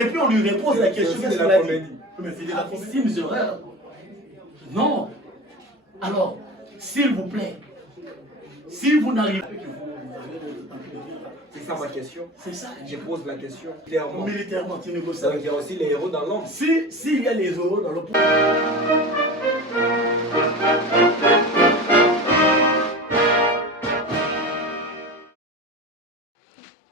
Et puis on lui repose la question, qu'est-ce qu'il a dit? Mais c'est de la comédie. Si, monsieur, non. Alors, s'il vous plaît, si vous n'arrivez pas, c'est ça ma question. C'est ça. Je pose la question. Militairement. Militairement, tu négocies. Donc il y a aussi les héros dans l'ombre. S'il y a les héros dans le...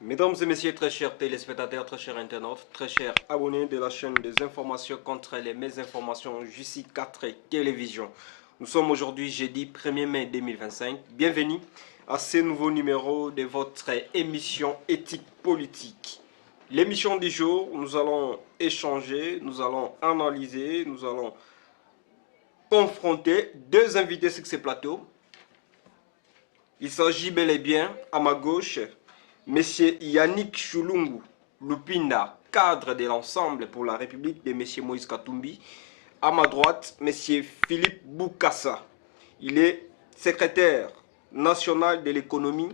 Mesdames et messieurs, très chers téléspectateurs, très chers internautes, très chers abonnés de la chaîne des informations contre les mésinformations Jussi 4 Télévision. Nous sommes aujourd'hui jeudi 1er mai 2025. Bienvenue à ce nouveau numéro de votre émission éthique politique. L'émission du jour, nous allons échanger, nous allons analyser, nous allons confronter deux invités sur ce plateau. Il s'agit bel et bien, à ma gauche, Monsieur Yannick Chulungu Lupinda, cadre de l'ensemble pour la République de Monsieur Moïse Katumbi. À ma droite, Monsieur Philippe Boukassa. Il est secrétaire national de l'économie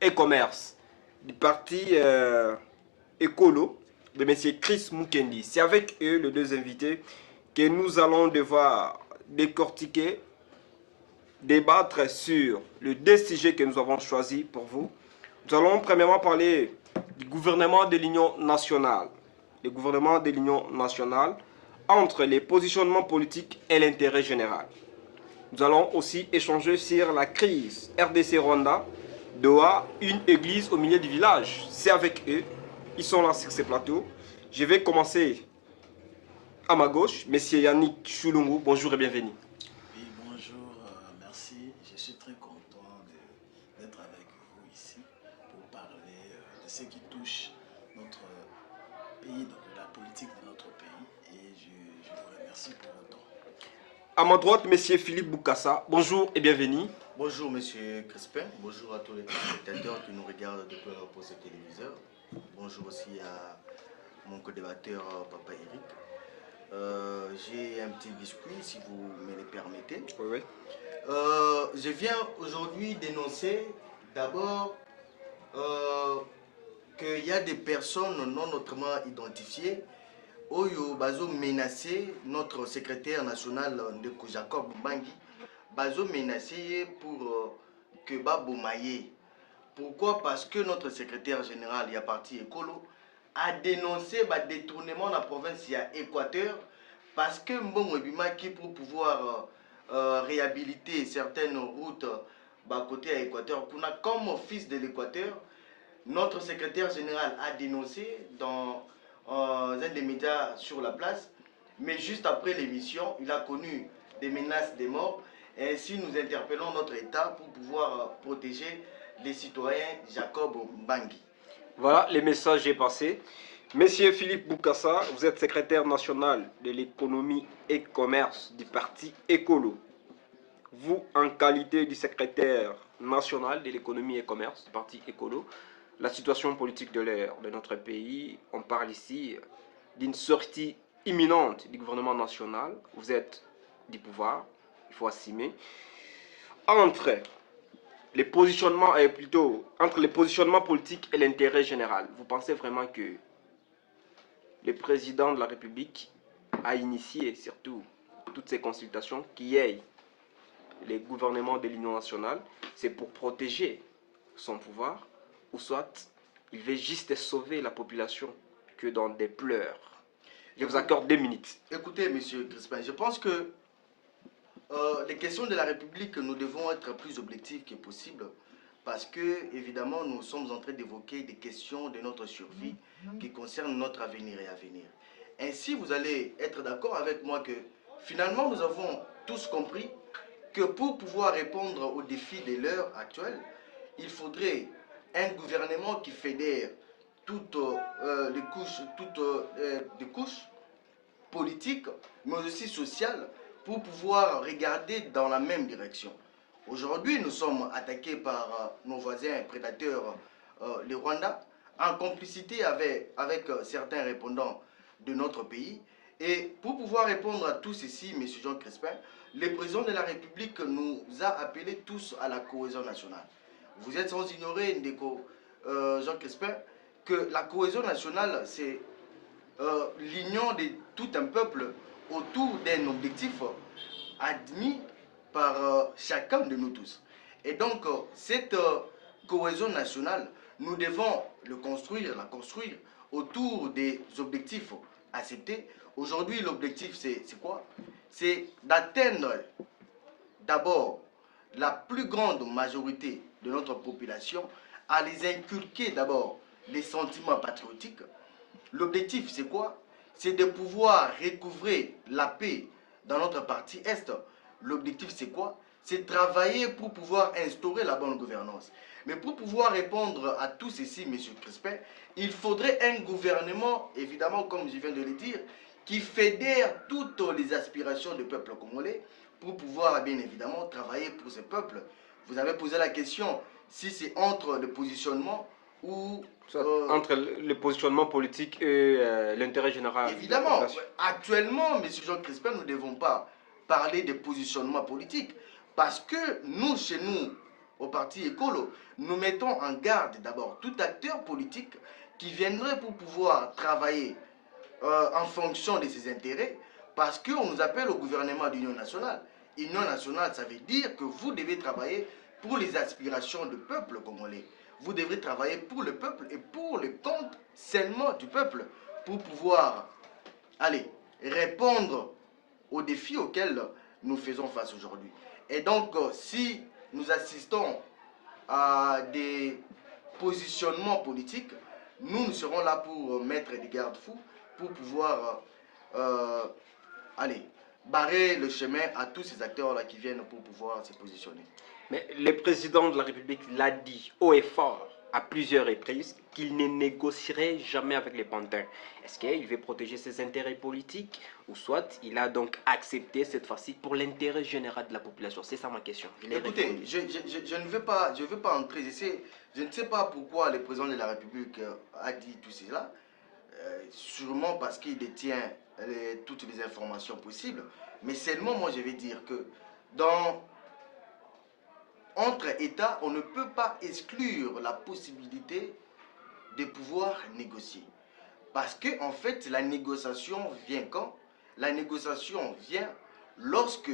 et commerce du parti écolo de Monsieur Chris Mukendi. C'est avec eux, les deux invités, que nous allons devoir décortiquer, débattre sur les deux sujets que nous avons choisis pour vous. Nous allons premièrement parler du gouvernement de l'Union nationale. Le gouvernement de l'Union nationale entre les positionnements politiques et l'intérêt général. Nous allons aussi échanger sur la crise RDC-Rwanda, Doha, une église au milieu du village. C'est avec eux, ils sont là sur ces plateaux. Je vais commencer à ma gauche, Monsieur Yannick Chulungu. Bonjour et bienvenue. Oui, bonjour, merci. Je suis très content d'être avec vous ici pour parler de ce qui touche notre pays, donc la politique de notre pays. Et je vous remercie pour autant. À ma droite, Monsieur Philippe Boukassa. Bonjour et bienvenue. Bonjour Monsieur Crespin, bonjour à tous les spectateurs qui nous regardent depuis leur poste téléviseur. Bonjour aussi à mon co-débatteur Papa Eric. J'ai un petit biscuit si vous me le permettez. Oui. Je viens aujourd'hui dénoncer d'abord qu'il y a des personnes non autrement identifiées Oyo Bazo menacé notre secrétaire national de Jacob Mbangi. Bazo menacé pour que Babo Maye. Pourquoi? Parce que notre secrétaire général, il y a parti écolo, a dénoncé le détournement de la province Équateur parce que Mbongo Bimaki pour pouvoir réhabiliter certaines routes côté à Équateur, comme fils de l'Équateur, notre secrétaire général a dénoncé dans un des médias sur la place, mais juste après l'émission, il a connu des menaces de mort. Et ainsi, nous interpellons notre État pour pouvoir protéger les citoyens Jacob Mbangi. Voilà, le message est passé. Monsieur Philippe Boukassa, vous êtes secrétaire national de l'économie et commerce du parti écolo. Vous, en qualité de secrétaire national de l'économie et commerce du parti écolo, la situation politique de notre pays, on parle ici d'une sortie imminente du gouvernement national. Vous êtes du pouvoir, il faut assumer. Entre les positionnements, entre les positionnements politiques et l'intérêt général, vous pensez vraiment que le président de la République a initié surtout toutes ces consultations qui aillent les gouvernements de l'Union nationale, c'est pour protéger son pouvoir, ou soit il veut juste sauver la population que dans des pleurs? Je vous accorde 2 minutes. Écoutez, monsieur Crispin, je pense que les questions de la République, nous devons être plus objectifs que possible parce que, évidemment, nous sommes en train d'évoquer des questions de notre survie qui concernent notre avenir et avenir. Ainsi, vous allez être d'accord avec moi que, finalement, nous avons tous compris que pour pouvoir répondre aux défis de l'heure actuelle, il faudrait un gouvernement qui fédère toutes les couches politiques, mais aussi sociales, pour pouvoir regarder dans la même direction. Aujourd'hui, nous sommes attaqués par nos voisins prédateurs, le Rwanda, en complicité avec certains répondants de notre pays. Et pour pouvoir répondre à tout ceci, M. Jean Crespin, le président de la République nous a appelés tous à la cohésion nationale. Vous êtes sans ignorer, Ndeko Jean Crespin, que la cohésion nationale, c'est l'union de tout un peuple autour d'un objectif admis par chacun de nous tous. Et donc, cette cohésion nationale, nous devons la construire autour des objectifs acceptés. Aujourd'hui, l'objectif, c'est quoi? C'est d'atteindre d'abord la plus grande majorité de notre population, à les inculquer d'abord les sentiments patriotiques. L'objectif, c'est quoi? C'est de pouvoir recouvrer la paix dans notre partie Est. L'objectif, c'est quoi? C'est travailler pour pouvoir instaurer la bonne gouvernance. Mais pour pouvoir répondre à tout ceci, M. Crispin, il faudrait un gouvernement, évidemment, comme je viens de le dire, qui fédère toutes les aspirations du peuple congolais pour pouvoir, bien évidemment, travailler pour ce peuple. Vous avez posé la question si c'est entre le positionnement ou... entre le positionnement politique et l'intérêt général. Évidemment, actuellement, M. Jean Crispin, nous ne devons pas parler de positionnement politique parce que nous, chez nous, au parti écolo, nous mettons en garde d'abord tout acteur politique qui viendrait pour pouvoir travailler en fonction de ses intérêts parce qu'on nous appelle au gouvernement d'union nationale. Union nationale, ça veut dire que vous devez travailler pour les aspirations du peuple congolais. Vous devrez travailler pour le peuple et pour le compte seulement du peuple pour pouvoir répondre aux défis auxquels nous faisons face aujourd'hui. Et donc, si nous assistons à des positionnements politiques, nous serons là pour mettre des garde-fous, pour pouvoir barrer le chemin à tous ces acteurs-là qui viennent pour pouvoir se positionner. Mais le président de la République l'a dit haut et fort à plusieurs reprises qu'il ne négocierait jamais avec les pantins. Est-ce qu'il veut protéger ses intérêts politiques ou soit il a donc accepté cette fois-ci pour l'intérêt général de la population? C'est ça ma question. Écoutez, je ne veux pas entrer ici. Je ne sais pas pourquoi le président de la République a dit tout cela. Sûrement parce qu'il détient toutes les informations possibles. Mais seulement moi je vais dire que entre États, on ne peut pas exclure la possibilité de pouvoir négocier. Parce que en fait, la négociation vient quand? La négociation vient lorsque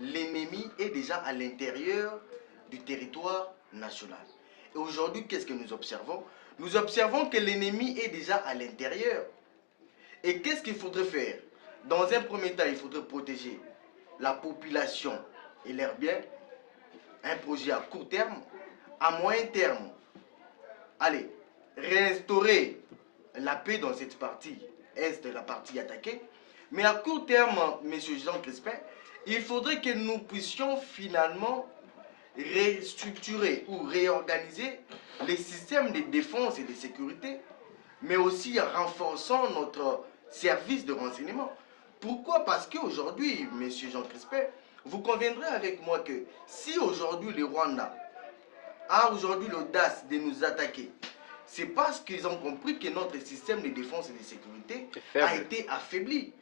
l'ennemi est déjà à l'intérieur du territoire national. Et aujourd'hui, qu'est-ce que nous observons? Nous observons que l'ennemi est déjà à l'intérieur. Et qu'est-ce qu'il faudrait faire? Dans un premier temps, il faudrait protéger la population et leurs biens. Un projet à court terme, à moyen terme. Réinstaurer la paix dans cette partie est de la partie attaquée. Mais à court terme, M. Jean Crispin, il faudrait que nous puissions finalement restructurer ou réorganiser les systèmes de défense et de sécurité, mais aussi en renforçant notre service de renseignement. Pourquoi? Parce qu'aujourd'hui, M. Jean Crispin, vous conviendrez avec moi que si aujourd'hui le Rwanda a aujourd'hui l'audace de nous attaquer, c'est parce qu'ils ont compris que notre système de défense et de sécurité a été affaibli.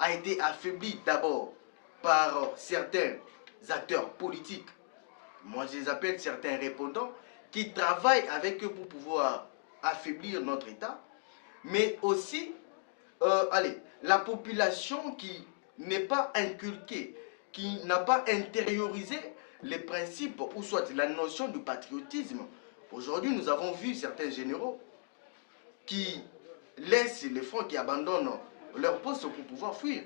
A été affaibli d'abord par certains acteurs politiques, moi je les appelle certains répondants, qui travaillent avec eux pour pouvoir affaiblir notre État, mais aussi la population qui n'est pas inculquée, qui n'a pas intériorisé les principes ou soit la notion du patriotisme. Aujourd'hui, nous avons vu certains généraux qui laissent les fonds, qui abandonnent leur poste pour pouvoir fuir.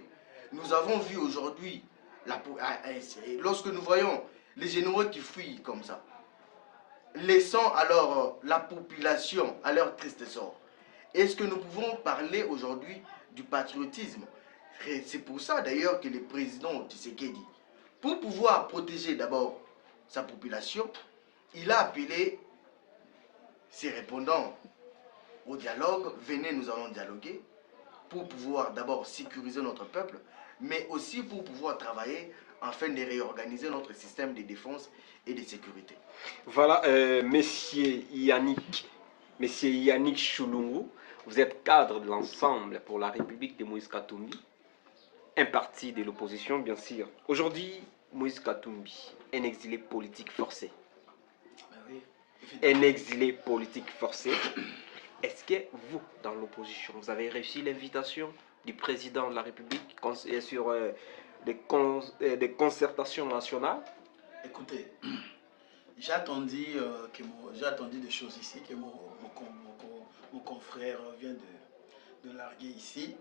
Nous avons vu aujourd'hui, lorsque nous voyons les généraux qui fuient comme ça, laissant alors la population à leur triste sort. Est-ce que nous pouvons parler aujourd'hui du patriotisme? C'est pour ça d'ailleurs que le président Tshisekedi, pour pouvoir protéger d'abord sa population, il a appelé ses répondants au dialogue. Venez, nous allons dialoguer pour pouvoir d'abord sécuriser notre peuple, mais aussi pour pouvoir travailler afin de réorganiser notre système de défense et de sécurité. Voilà, Monsieur Yannick Chulungu, vous êtes cadre de l'ensemble pour la République de Moïse Katumbi, un parti de l'opposition bien sûr. Aujourd'hui, Moïse Katumbi, un exilé politique forcé. Oui, Un exilé politique forcé. Est-ce que vous, dans l'opposition, vous avez réussi l'invitation du président de la République sur des concertations nationales? Écoutez, j'ai attendu, j'ai attendu des choses ici que mon confrère vient de larguer ici.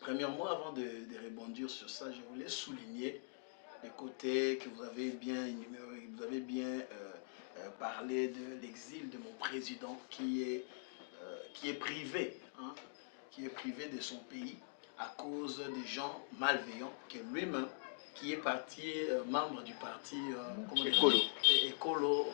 Premièrement, avant de rebondir sur ça, je voulais souligner les côtés que vous avez bien énumérés, vous avez bien parlé de l'exil de mon président qui est privé, hein, qui est privé de son pays à cause des gens malveillants que lui-même, qui est parti, membre du parti Écolo. Écolo,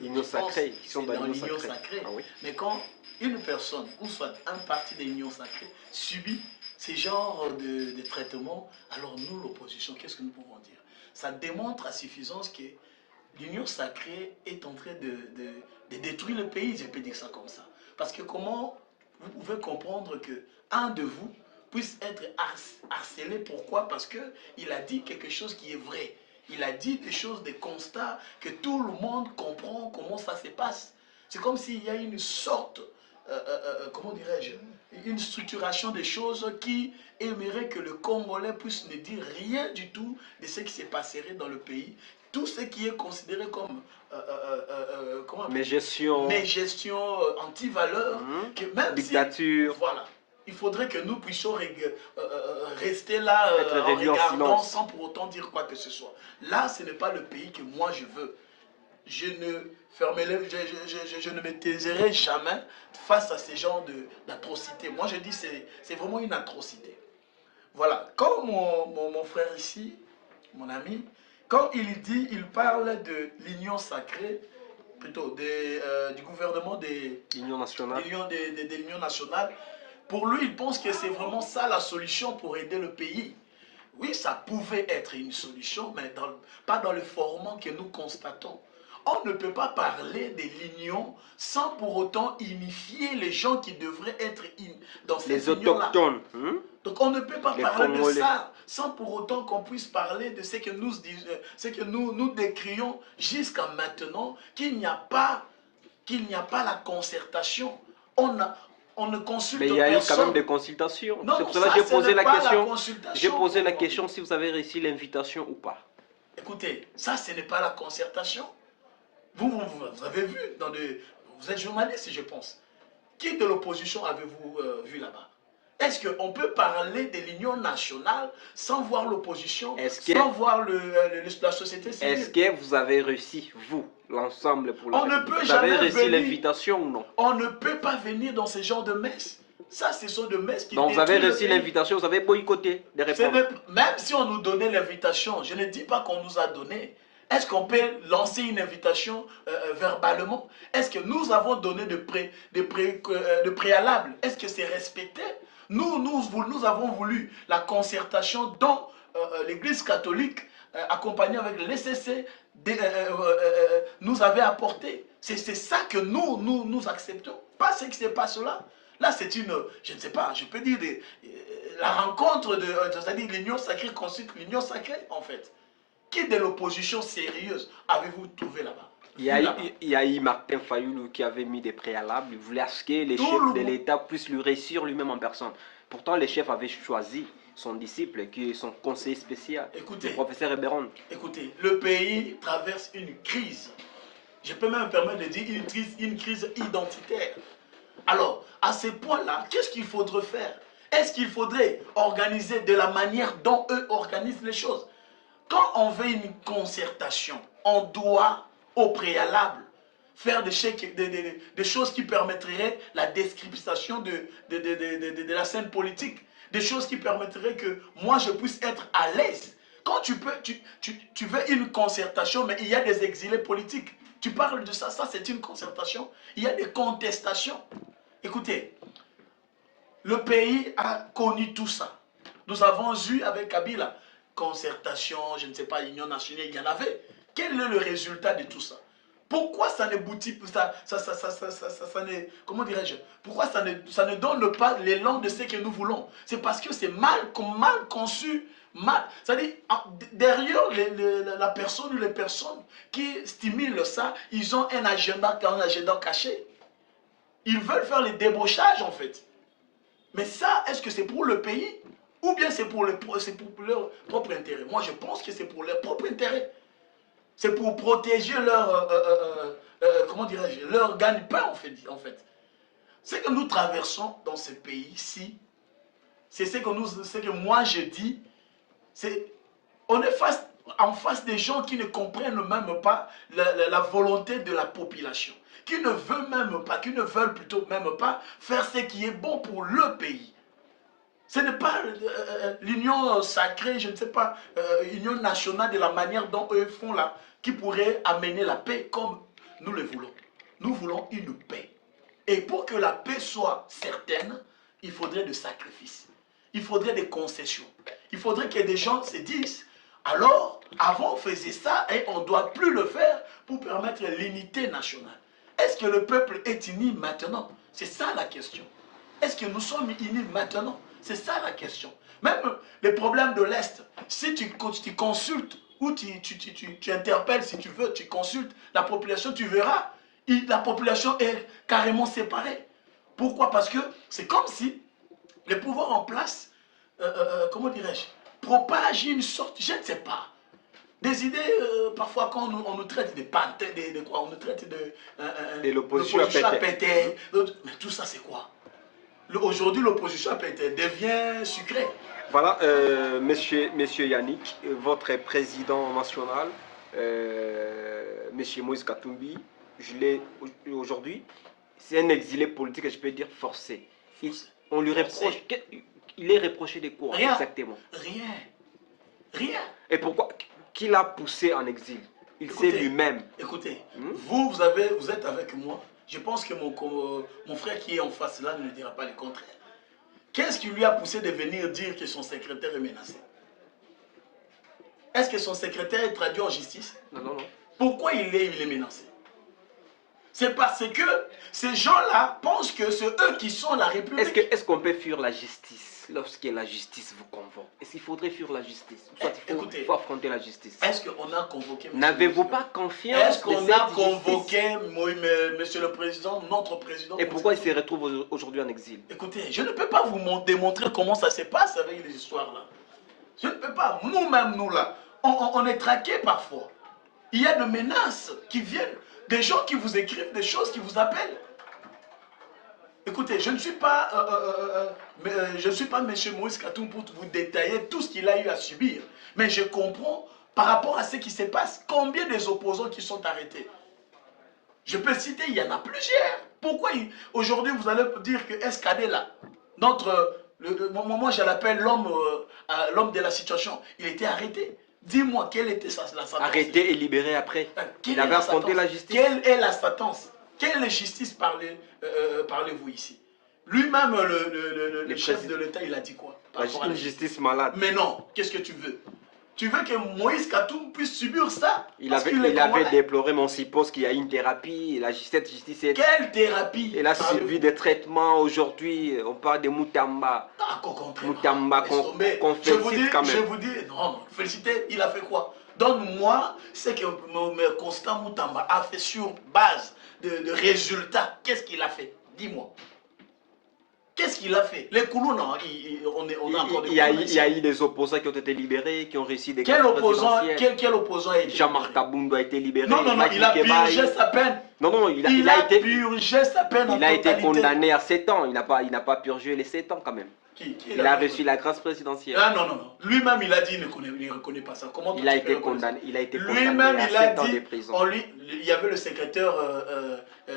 L'Union sacrée, qui sont dans l'Union sacrée. Ah oui. Mais quand une personne, ou soit un parti de l'Union sacrée, subit ces genres de traitements, alors nous, l'opposition, qu'est-ce que nous pouvons dire? Ça démontre à suffisance que l'Union sacrée est en train de détruire le pays, je peux dire ça comme ça. Parce que comment vous pouvez comprendre qu'un de vous puisse être harcelé? Pourquoi? Parce qu'il a dit quelque chose qui est vrai. Il a dit des choses, des constats que tout le monde comprend comment ça se passe. C'est comme s'il y a une sorte, comment dirais-je, une structuration des choses qui aimerait que le Congolais puisse ne dire rien du tout de ce qui se passerait dans le pays. Tout ce qui est considéré comme mes gestions anti-valeurs, que même dictature. Si, voilà, il faudrait que nous puissions rester là en regardant sans pour autant dire quoi que ce soit. Là, ce n'est pas le pays que moi je veux. Je ne me taiserai jamais face à ces genres d'atrocités. Moi, je dis que c'est vraiment une atrocité. Voilà, comme mon frère ici, mon ami, quand il parle de l'union sacrée, plutôt du gouvernement de l'Union nationale. De l'Union nationale, pour lui, il pense que c'est vraiment ça la solution pour aider le pays. Oui, ça pouvait être une solution, mais pas dans le format que nous constatons. On ne peut pas parler de l'union sans pour autant unifier les gens qui devraient être dans cette union-là. Les autochtones. Donc on ne peut pas parler de ça sans pour autant qu'on puisse parler de ce que nous décrions jusqu'à maintenant, qu'il n'y a pas la concertation. On ne consulte personne. Mais il y a eu quand même des consultations. C'est pour cela que j'ai posé la question. J'ai posé la question si vous avez réussi l'invitation ou pas. Écoutez, ça ce n'est pas la concertation. Vous avez vu, vous êtes journaliste je pense. Qui de l'opposition avez-vous vu là-bas? Est-ce qu'on peut parler de l'union nationale sans voir l'opposition, sans voir la société civile? Est-ce que vous avez réussi, vous, l'ensemble pour la République? Vous avez réussi l'invitation ou non? On ne peut pas venir dans ce genre de messes. Ça, ce sont des messes qui... Donc vous avez réussi l'invitation, vous avez boycotté des réponses. Même si on nous donnait l'invitation, je ne dis pas qu'on nous a donné. Est-ce qu'on peut lancer une invitation verbalement? Est-ce que nous avons donné de préalable? Est-ce que c'est respecté? Nous avons voulu la concertation dont l'Église catholique, accompagnée avec l'ECC, nous avait apporté. C'est ça que nous acceptons. Pas ce qui se passe là. Là, c'est une, je ne sais pas, je peux dire, la rencontre c'est-à-dire l'union sacrée constitue l'union sacrée, en fait. Qui de l'opposition sérieuse avez-vous trouvé là-bas? Il y a eu Martin Fayoulou qui avait mis des préalables. Il voulait que les chefs de l'État puissent le réussir lui-même en personne. Pourtant, les chefs avaient choisi son disciple, qui est son conseiller spécial, le professeur Eberon. Écoutez, le pays traverse une crise. Je peux même me permettre de dire une crise identitaire. Alors, à ce point-là, qu'est-ce qu'il faudrait faire? Est-ce qu'il faudrait organiser de la manière dont eux organisent les choses? Quand on veut une concertation, on doit, au préalable, faire des choses qui permettraient la description de la scène politique. Des choses qui permettraient que moi, je puisse être à l'aise. Quand tu veux une concertation, mais il y a des exilés politiques. Tu parles de ça, ça c'est une concertation. Il y a des contestations. Écoutez, le pays a connu tout ça. Nous avons eu avec Kabila, concertation, je ne sais pas, union nationale, il y en avait. Quel est le résultat de tout ça? Pourquoi ça ne boutique, comment dirais-je? Pourquoi ça ne donne pas l'élan de ce que nous voulons? C'est parce que c'est mal conçu, c'est-à-dire, derrière la personne ou les personnes qui stimulent ça, ils ont un agenda caché. Ils veulent faire les débauchages en fait. Mais ça, est-ce que c'est pour le pays ou bien c'est pour leur propre intérêt? Moi, je pense que c'est pour leur propre intérêt. C'est pour protéger leur, comment dirais-je, leur gagne-pain en fait. Ce que nous traversons dans ce pays-ci, c'est ce que moi je dis, c'est on est en face des gens qui ne comprennent même pas la volonté de la population, qui ne veulent même pas, qui ne veulent plutôt même pas faire ce qui est bon pour le pays. Ce n'est pas l'union sacrée, je ne sais pas, union nationale de la manière dont eux font là, qui pourrait amener la paix comme nous le voulons. Nous voulons une paix. Et pour que la paix soit certaine, il faudrait des sacrifices. Il faudrait des concessions. Il faudrait que des gens se disent, alors, avant on faisait ça et on ne doit plus le faire pour permettre l'unité nationale. Est-ce que le peuple est uni maintenant? C'est ça la question. Est-ce que nous sommes unis maintenant? C'est ça la question. Même les problèmes de l'Est, si tu consultes ou tu interpelles, si tu veux, tu consultes la population, tu verras, la population est carrément séparée. Pourquoi? Parce que c'est comme si les pouvoirs en place, comment dirais-je, propagent une sorte, je ne sais pas, des idées, parfois quand on nous traite de pantins, quoi, on nous traite de l'opposition à péter. Mais tout ça c'est quoi? Aujourd'hui, l'opposition à péter devient sucrée. Voilà, monsieur Yannick, votre président national, monsieur Moïse Katumbi, je l'ai aujourd'hui, c'est un exilé politique, je peux dire forcé. On lui reproche, il est reproché de quoi exactement? Rien. Et pourquoi? Qui l'a poussé en exil? Il sait lui-même. Écoutez, vous êtes avec moi. Je pense que mon frère qui est en face là ne dira pas le contraire. Qu'est-ce qui lui a poussé de venir dire que son secrétaire est menacé? Est-ce que son secrétaire est traduit en justice? Non. Pourquoi il est menacé? C'est parce que ces gens-là pensent que c'est eux qui sont la République. Est-ce qu'on peut fuir la justice lorsque la justice vous convoque? Est-ce qu'il faudrait fuir la justice? Soit il faut affronter la justice. Est-ce qu'on a convoqué... N'avez-vous pas confiance? Est-ce qu'on a convoqué, monsieur le président, notre président? Et pourquoi il se retrouve aujourd'hui en exil? Écoutez, je ne peux pas vous démontrer comment ça se passe avec les histoires là. Je ne peux pas. Nous-mêmes, nous là, on est traqués parfois. Il y a des menaces qui viennent, des gens qui vous écrivent des choses, qui vous appellent. Écoutez, je ne suis pas M. Moïse Katumbi pour vous détailler tout ce qu'il a eu à subir. Mais je comprends par rapport à ce qui se passe, combien des opposants qui sont arrêtés. Je peux citer, il y en a plusieurs. Pourquoi aujourd'hui vous allez dire que SKD là, moi je l'appelle l'homme de la situation, il était arrêté. Dis-moi, quelle était la sentence? Arrêté et libéré après. Il avait affronté la justice. Quelle est la sentence? Quelle justice parlez-vous ici? Lui-même, le chef de l'État, il a dit quoi? Une justice malade. Mais non, qu'est-ce que tu veux? Tu veux que Moïse Katumbi puisse subir ça? Il avait déploré, mon suppose qu'il y a une thérapie. Cette justice est... Quelle thérapie? Elle a suivi des traitements. Aujourd'hui, on parle de Moutamba. Moutamba qu'on félicite quand même. Je vous dis, non, féliciter, il a fait quoi? Donne-moi ce que Constant Moutamba a fait sur base de résultats. Qu'est-ce qu'il a fait? Dis-moi. Qu'est-ce qu'il a fait? Les Koulous, non, on a encore des... Il y a eu des opposants qui ont été libérés, qui ont réussi des... Quel opposant a été libéré? Jean-Marc Kaboundou a été libéré. Non, il a purgé sa peine. Non, il a été purgé sa peine en totalité. Il a été condamné à 7 ans. Il n'a pas purgé les 7 ans quand même. Il a reçu la grâce présidentielle. Ah non. Lui-même, il a dit qu'il ne reconnaît pas ça. Comment il a été condamné. Lui-même, il a dit... prison. Il y avait le secrétaire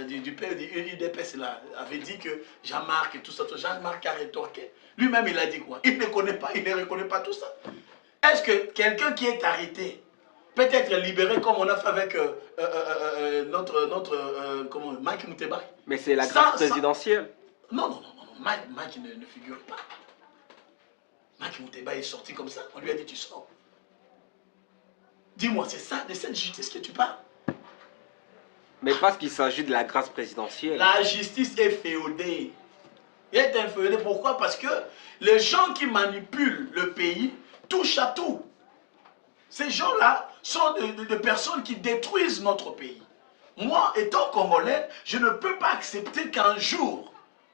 du UDPS là, avait dit que Jean-Marc et tout ça, Jean-Marc a rétorqué. Lui-même, il a dit quoi? Il ne reconnaît pas tout ça. Est-ce que quelqu'un qui est arrêté peut être libéré comme on a fait avec notre Mike Mouteba? Mais c'est la grâce présidentielle. Non. Mike ne figure pas. Mike Mouteba est sorti comme ça. On lui a dit tu sors. Dis-moi, c'est ça, de cette justice que tu parles? Mais parce qu'il s'agit de la grâce présidentielle. La justice est féodée. Elle est inféodée. Pourquoi? Parce que les gens qui manipulent le pays touchent à tout. Ces gens-là sont des personnes qui détruisent notre pays. Moi, étant congolais, je ne peux pas accepter qu'un jour,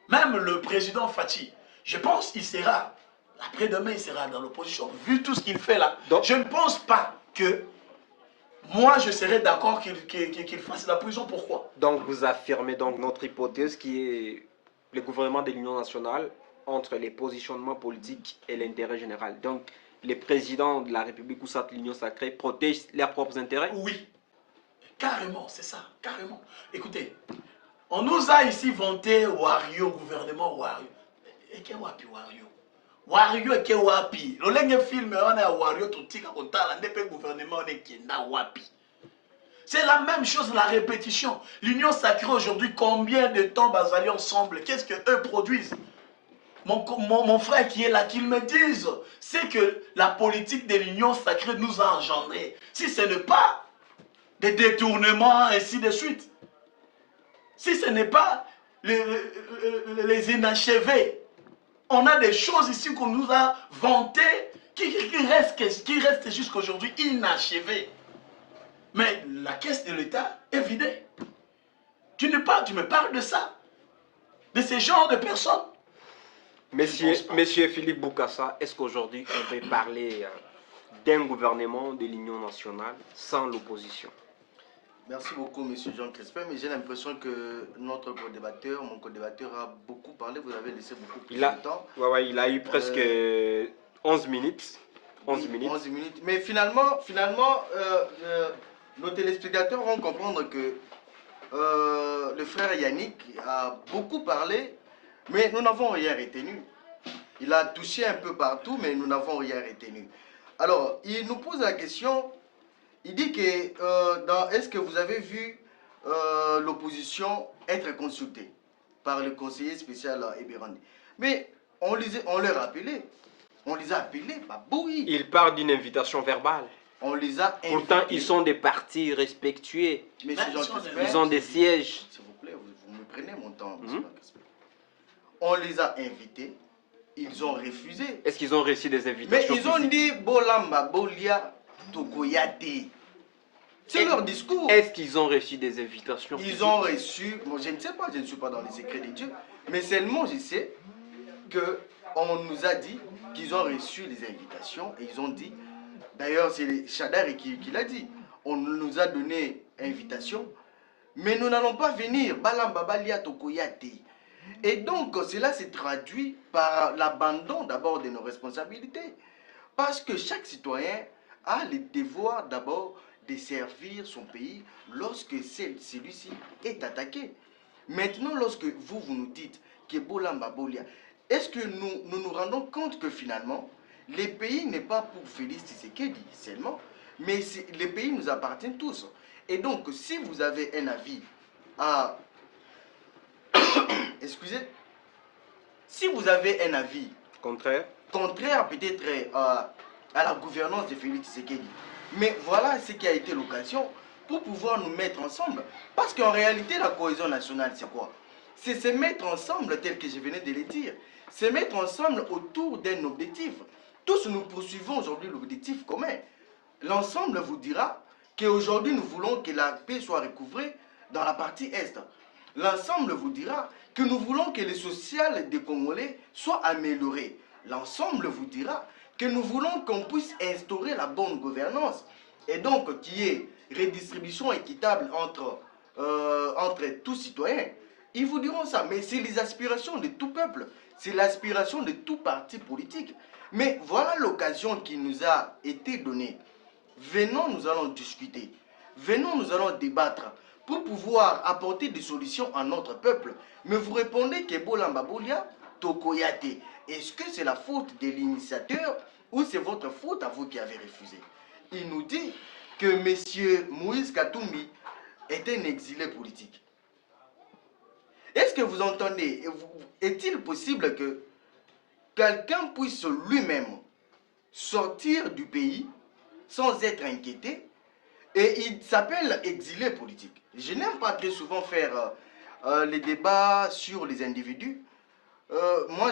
même le président Fathi, je pense qu'il sera, après-demain, il sera dans l'opposition, vu tout ce qu'il fait là. Donc, je ne pense pas que moi, je serais d'accord qu'il fasse la prison. Pourquoi? donc vous affirmez donc notre hypothèse qui est le gouvernement de l'Union nationale entre les positionnements politiques et l'intérêt général. Donc les présidents de la République ou soit l'Union sacrée protègent leurs propres intérêts? Oui, carrément, c'est ça, carrément. Écoutez, on nous a ici vanté Wario, gouvernement Wario. Et qu'est Wapi Wario? Wario et qu'est Wapi? Le film, on a Wario tout tika kontala, ndepé gouvernement on est kenda Wapi. C'est la même chose, la répétition. L'Union sacrée aujourd'hui, combien de temps basali ensemble? Qu'est-ce qu'eux produisent? Mon frère qui est là, qu'il me dise, c'est que la politique de l'Union sacrée nous a engendré. Si ce n'est pas des détournements, ainsi de suite. Si ce n'est pas les inachevés. On a des choses ici qu'on nous a vantées qui restent jusqu'à aujourd'hui inachevées. Mais la caisse de l'État est vidée. Tu me parles de ça, de ces genres de personnes. Monsieur Philippe Boukassa, est-ce qu'aujourd'hui on peut parler d'un gouvernement de l'Union nationale sans l'opposition? Merci beaucoup, monsieur Jean Crespin, mais j'ai l'impression que notre co-débatteur, mon co-débatteur a beaucoup parlé, vous avez laissé beaucoup plus de temps. Ouais, il a eu presque 11 minutes. 11 minutes. 11 minutes. Mais finalement nos téléspectateurs vont comprendre que le frère Yannick a beaucoup parlé, mais nous n'avons rien retenu. Il a touché un peu partout, mais nous n'avons rien retenu. Alors, il nous pose la question, il dit que est-ce que vous avez vu l'opposition être consultée par le conseiller spécial Ebirandi? Mais on leur a appelé. On les a appelés, bah oui. Il parle d'une invitation verbale. On les a invités. Pourtant, ils sont des partis respectueux. Monsieur Jean Crespin, ils ont des sièges. S'il vous plaît, vous me prenez mon temps, monsieur Jean Crespin. On les a invités. Ils ont refusé. Est-ce qu'ils ont reçu des invitations? Mais ils ont dit Bolamba, Bolia, Tokoyate. C'est leur discours. Est-ce qu'ils ont reçu des invitations? Ils ont reçu, moi je ne sais pas, je ne suis pas dans les secrets de Dieu, mais seulement je sais qu'on nous a dit qu'ils ont reçu les invitations et ils ont dit, d'ailleurs c'est Chadar qui l'a dit, on nous a donné invitation, mais nous n'allons pas venir, Balamba, Balia, Tokoyate. Et donc, cela s'est traduit par l'abandon d'abord de nos responsabilités. Parce que chaque citoyen a le devoir d'abord de servir son pays lorsque celui-ci est attaqué. Maintenant, lorsque vous nous dites que Bolamba Bolia, est-ce que nous rendons compte que finalement, le pays n'est pas pour Félix Tshisekedi seulement, mais le pays nous appartient tous. Et donc, si vous avez un avis à... Excusez, si vous avez un avis contraire peut-être à la gouvernance de Félix Tshisekedi, mais voilà ce qui a été l'occasion pour pouvoir nous mettre ensemble. Parce qu'en réalité, la cohésion nationale, c'est quoi? C'est se mettre ensemble, tel que je venais de le dire, se mettre ensemble autour d'un objectif. Tous nous poursuivons aujourd'hui l'objectif commun. L'ensemble vous dira qu'aujourd'hui nous voulons que la paix soit recouvrée dans la partie Est. L'ensemble vous dira que nous voulons que le social des Congolais soit amélioré. L'ensemble vous dira que nous voulons qu'on puisse instaurer la bonne gouvernance et donc qu'il y ait redistribution équitable entre tous citoyens. Ils vous diront ça, mais c'est les aspirations de tout peuple, c'est l'aspiration de tout parti politique. Mais voilà l'occasion qui nous a été donnée. Venons, nous allons discuter. Venons, nous allons débattre pour pouvoir apporter des solutions à notre peuple. Mais vous répondez que Bolamba Bolia, Tokoyate. Est-ce que c'est la faute de l'initiateur ou c'est votre faute à vous qui avez refusé? Il nous dit que M. Moïse Katumbi est un exilé politique. Est-ce que vous entendez? Est-il possible que quelqu'un puisse lui-même sortir du pays sans être inquiété? Et il s'appelle exilé politique. Je n'aime pas très souvent faire les débats sur les individus. Moi,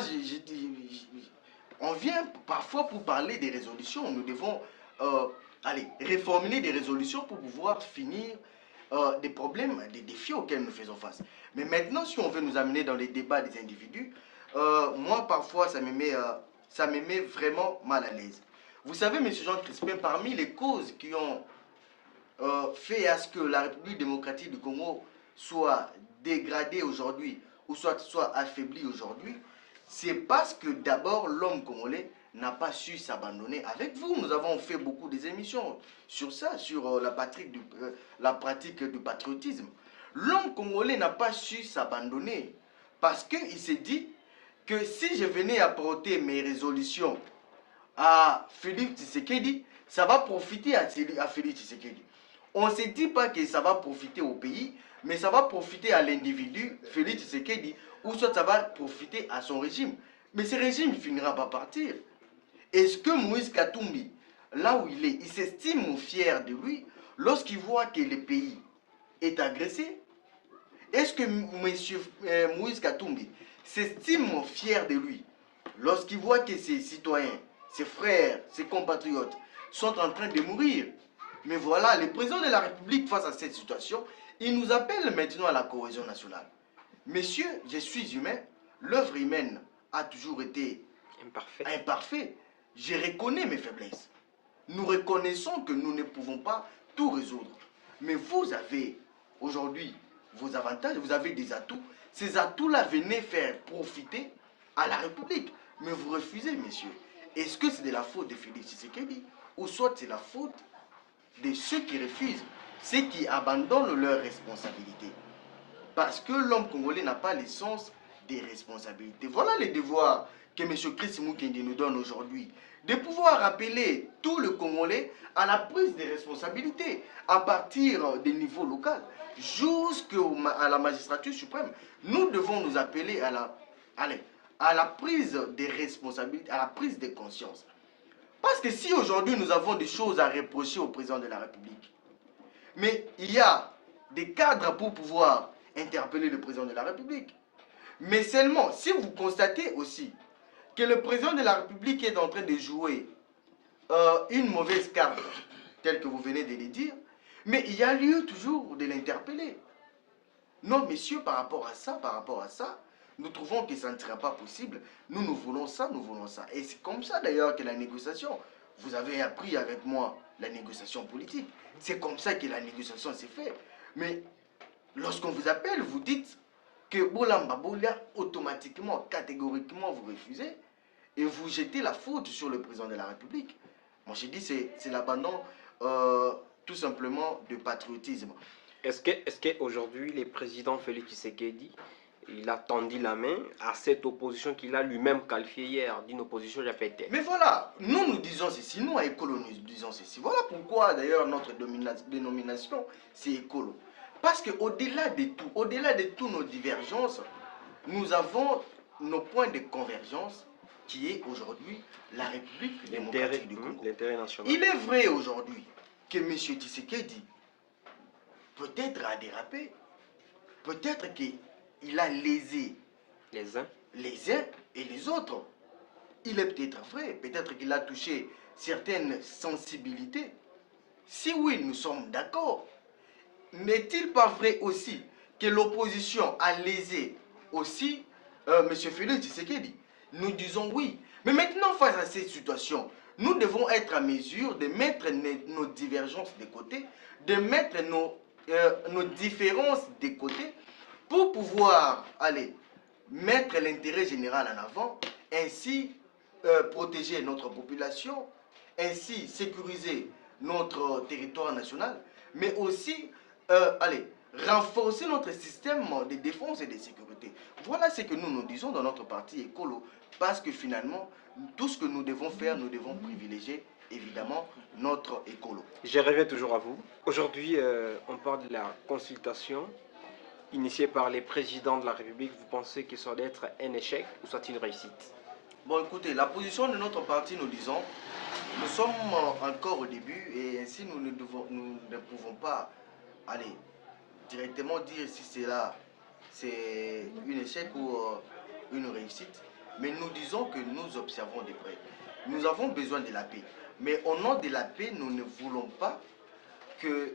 on vient parfois pour parler des résolutions. Nous devons réformuler des résolutions pour pouvoir finir des problèmes, des défis auxquels nous faisons face. Mais maintenant, si on veut nous amener dans les débats des individus, moi, parfois, ça me met vraiment mal à l'aise. Vous savez, M. Jean Crispin, parmi les causes qui ont fait à ce que la République démocratique du Congo soit dégradée aujourd'hui, ou soit affaiblie aujourd'hui, c'est parce que d'abord, l'homme congolais n'a pas su s'abandonner. Avec vous, nous avons fait beaucoup des émissions sur ça, sur la pratique du patriotisme. L'homme congolais n'a pas su s'abandonner parce qu'il s'est dit que si je venais apporter mes résolutions à Félix Tshisekedi, ça va profiter à Félix Tshisekedi. On ne se dit pas que ça va profiter au pays, mais ça va profiter à l'individu, Félix Tshisekedi, ou soit ça va profiter à son régime. Mais ce régime finira par partir. Est-ce que Moïse Katumbi, là où il est, il s'estime fier de lui lorsqu'il voit que le pays est agressé? Est-ce que Moïse Katumbi s'estime fier de lui lorsqu'il voit que ses citoyens, ses frères, ses compatriotes sont en train de mourir? Mais voilà, le président de la République, face à cette situation, il nous appelle maintenant à la cohésion nationale. Messieurs, je suis humain, l'œuvre humaine a toujours été imparfaite. Je reconnais mes faiblesses. Nous reconnaissons que nous ne pouvons pas tout résoudre. Mais vous avez aujourd'hui vos avantages, vous avez des atouts. Ces atouts-là, venez faire profiter à la République. Mais vous refusez, messieurs. Est-ce que c'est de la faute de Félix Tshisekedi ou soit c'est la faute de ceux qui refusent, ceux qui abandonnent leurs responsabilités? Parce que l'homme congolais n'a pas le sens des responsabilités. Voilà les devoirs que M. Chris Mukendi nous donne aujourd'hui. De pouvoir rappeler tout le Congolais à la prise des responsabilités à partir des niveaux locaux jusqu'à la magistrature suprême. Nous devons nous appeler à la prise des responsabilités, à la prise de conscience. Parce que si aujourd'hui nous avons des choses à reprocher au président de la République, mais il y a des cadres pour pouvoir interpeller le président de la République. Mais seulement, si vous constatez aussi que le président de la République est en train de jouer une mauvaise carte, telle que vous venez de le dire, mais il y a lieu toujours de l'interpeller. Non, messieurs, par rapport à ça, nous trouvons que ça ne sera pas possible. Nous voulons ça, nous voulons ça. Et c'est comme ça d'ailleurs que la négociation, vous avez appris avec moi la négociation politique. C'est comme ça que la négociation s'est faite. Mais lorsqu'on vous appelle, vous dites que Bolamba Bolia, automatiquement, catégoriquement, vous refusez et vous jetez la faute sur le président de la République. Moi, j'ai dit c'est l'abandon tout simplement de patriotisme. Est-ce qu'aujourd'hui, le président Félix Tshisekedi, il a tendu la main à cette opposition qu'il a lui-même qualifiée hier d'une opposition répétée? Mais voilà, nous disons ceci, nous à Écolo, nous disons ceci. Voilà pourquoi d'ailleurs notre dénomination, c'est Écolo. Parce qu'au-delà de toutes nos divergences, nous avons nos points de convergence qui est aujourd'hui la République démocratique du Congo. L'intérêt national. Il est vrai aujourd'hui que M. Tshisekedi peut-être a dérapé, peut-être qu'il a lésé les uns et les autres. Il est peut-être vrai, peut-être qu'il a touché certaines sensibilités. Si oui, nous sommes d'accord. N'est-il pas vrai aussi que l'opposition a lésé aussi M. Félix Tshisekedi? Nous disons oui. Mais maintenant, face à cette situation, nous devons être à mesure de mettre nos divergences de côté, de mettre nos différences de côté pour pouvoir mettre l'intérêt général en avant, ainsi protéger notre population, ainsi sécuriser notre territoire national, mais aussi renforcer notre système de défense et de sécurité. Voilà ce que nous disons dans notre parti Écolo, parce que finalement, tout ce que nous devons faire, nous devons privilégier évidemment notre Écolo. Je reviens toujours à vous. Aujourd'hui, on parle de la consultation initiée par les présidents de la République. Vous pensez que ça doit être un échec ou soit une réussite? Bon, écoutez, la position de notre parti, nous disons, nous sommes encore au début et ainsi nous ne pouvons pas directement dire si c'est un échec ou une réussite. Mais nous disons que nous observons de près. Nous avons besoin de la paix. Mais au nom de la paix, nous ne voulons pas que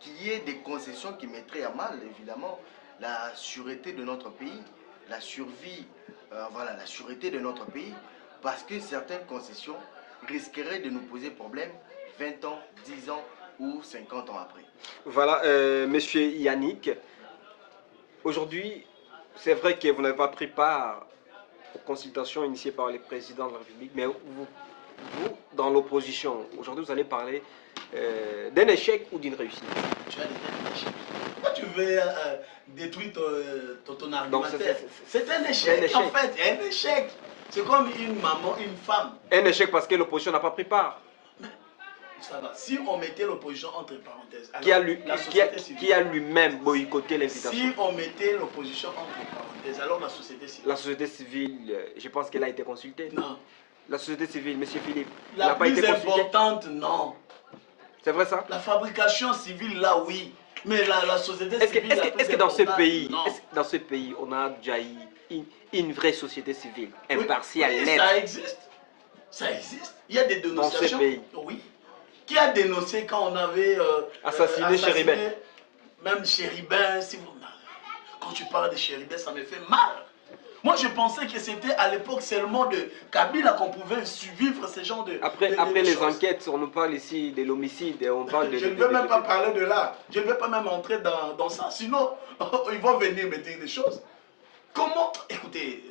qu'il y ait des concessions qui mettraient à mal, évidemment, la sûreté de notre pays, la survie, voilà, la sûreté de notre pays, parce que certaines concessions risqueraient de nous poser problème 20 ans, 10 ans ou 50 ans après. Voilà, monsieur Yannick, aujourd'hui, c'est vrai que vous n'avez pas pris part aux consultations initiées par les présidents de la République, mais vous dans l'opposition, aujourd'hui, vous allez parler d'un échec ou d'une réussite. Tu as dit un échec. Pourquoi tu veux détruire ton argumentaire? C'est un échec, en fait, un échec. C'est comme une maman, une femme. Un échec parce que l'opposition n'a pas pris part. Ça va. Si on mettait l'opposition entre parenthèses, alors qui a lui-même boycotté l'invitation. Si on mettait l'opposition entre parenthèses, alors la société civile. La société civile, je pense qu'elle a été consultée. Non. La société civile, monsieur Philippe, la n'a pas été plus consultée. importante, non. C'est vrai ça? La fabrication civile, là, oui. Mais la société civile, est-ce que dans ce pays, on a déjà eu une vraie société civile, impartiale, oui, nette? Ça existe. Ça existe. Il y a des dénonciations. Dans ce pays. Oui. Qui a dénoncé quand on avait assassiné Chéribin? Même Chéribin, si vous... Quand tu parles de Chéribin, ça me fait mal. Moi, je pensais que c'était à l'époque seulement de Kabila qu'on pouvait vivre ce genre de... Après les enquêtes, on nous parle ici de l'homicide, on parle de... Je ne veux même pas parler de là. Je ne veux pas même entrer dans ça. Sinon, ils vont venir me dire des choses. Comment... Écoutez,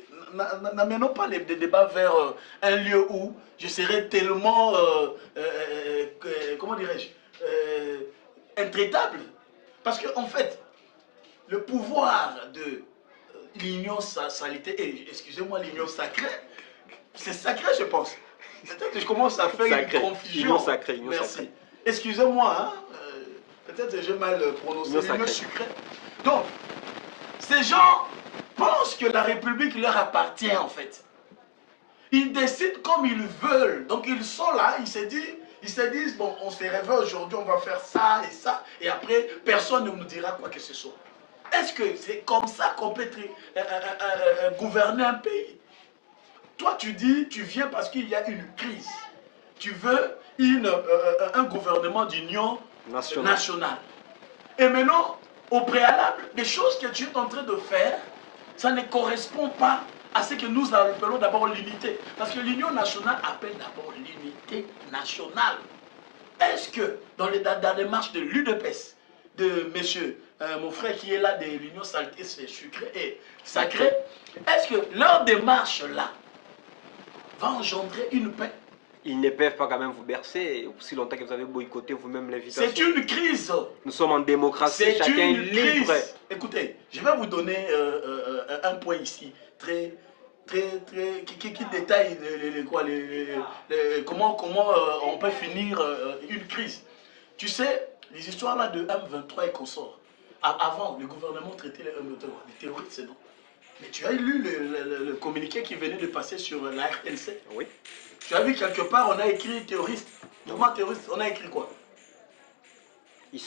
n'amenons pas les débats vers un lieu où je serais tellement... comment dirais-je intraitable. Parce qu'en fait, le pouvoir de... l'union salité, excusez-moi, l'union sacrée, c'est sacré, je pense. Peut-être que je commence à faire une confusion. Union sacrée, merci. Excusez-moi, hein, peut-être que j'ai mal prononcé, l'union sucrée. Donc, ces gens pensent que la République leur appartient en fait. Ils décident comme ils veulent. Donc ils sont là, ils se disent, bon, on s'est réveillé aujourd'hui, on va faire ça, et après, personne ne nous dira quoi que ce soit. Est-ce que c'est comme ça qu'on peut gouverner un pays? Toi, tu dis, tu viens parce qu'il y a une crise. Tu veux un gouvernement d'union nationale. Et maintenant, au préalable, les choses que tu es en train de faire, ça ne correspond pas à ce que nous appelons d'abord l'unité. Parce que l'union nationale appelle d'abord l'unité nationale. Est-ce que dans la démarche de l'UDPS, de monsieur, mon frère qui est là de l'union saleté, c'est sucré et sacré, est-ce que leur démarche là va engendrer une paix? Ils ne peuvent pas quand même vous bercer aussi longtemps que vous avez boycotté vous-même l'invitation. C'est une crise. Nous sommes en démocratie, chacun est libre. Écoutez, je vais vous donner un point ici, qui détaille comment on peut finir une crise. Tu sais, les histoires là de M23 et consorts, avant, le gouvernement traitait les terroristes, non? Mais tu as lu le communiqué qui venait de passer sur la RTNC? Oui. Tu as vu quelque part, on a écrit terroriste. Mouvement terroriste, on a écrit quoi?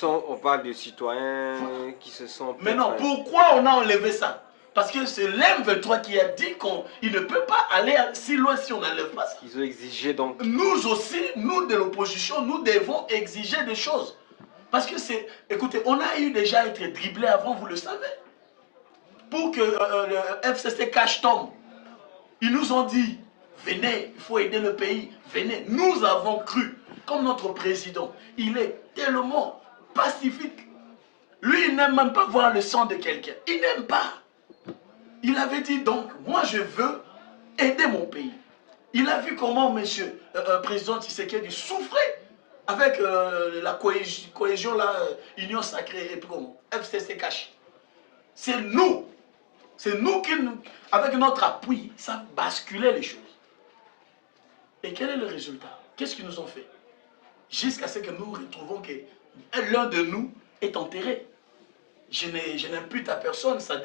On parle de citoyens qui se sont... Mais non, pourquoi on a enlevé ça? Parce que c'est l'M23 qui a dit qu'il ne peut pas aller si loin si on n'enlève pas ça. Ils ont exigé donc... Nous aussi, nous de l'opposition, nous devons exiger des choses. Parce que c'est... Écoutez, on a eu déjà à être dribblé avant, vous le savez. Pour que le FCC cache tombe. Ils nous ont dit, venez, il faut aider le pays, venez. Nous avons cru, comme notre président, il est tellement pacifique. Lui, il n'aime même pas voir le sang de quelqu'un. Il n'aime pas. Il avait dit donc, moi je veux aider mon pays. Il a vu comment monsieur président Tshisekedi souffrait avec la cohésion, la union sacrée et puis comment FCC cache. C'est nous qui, avec notre appui, ça basculait les choses. Et quel est le résultat? Qu'est-ce qu'ils nous ont fait? Jusqu'à ce que nous retrouvons que l'un de nous est enterré. Je n'impute à personne sa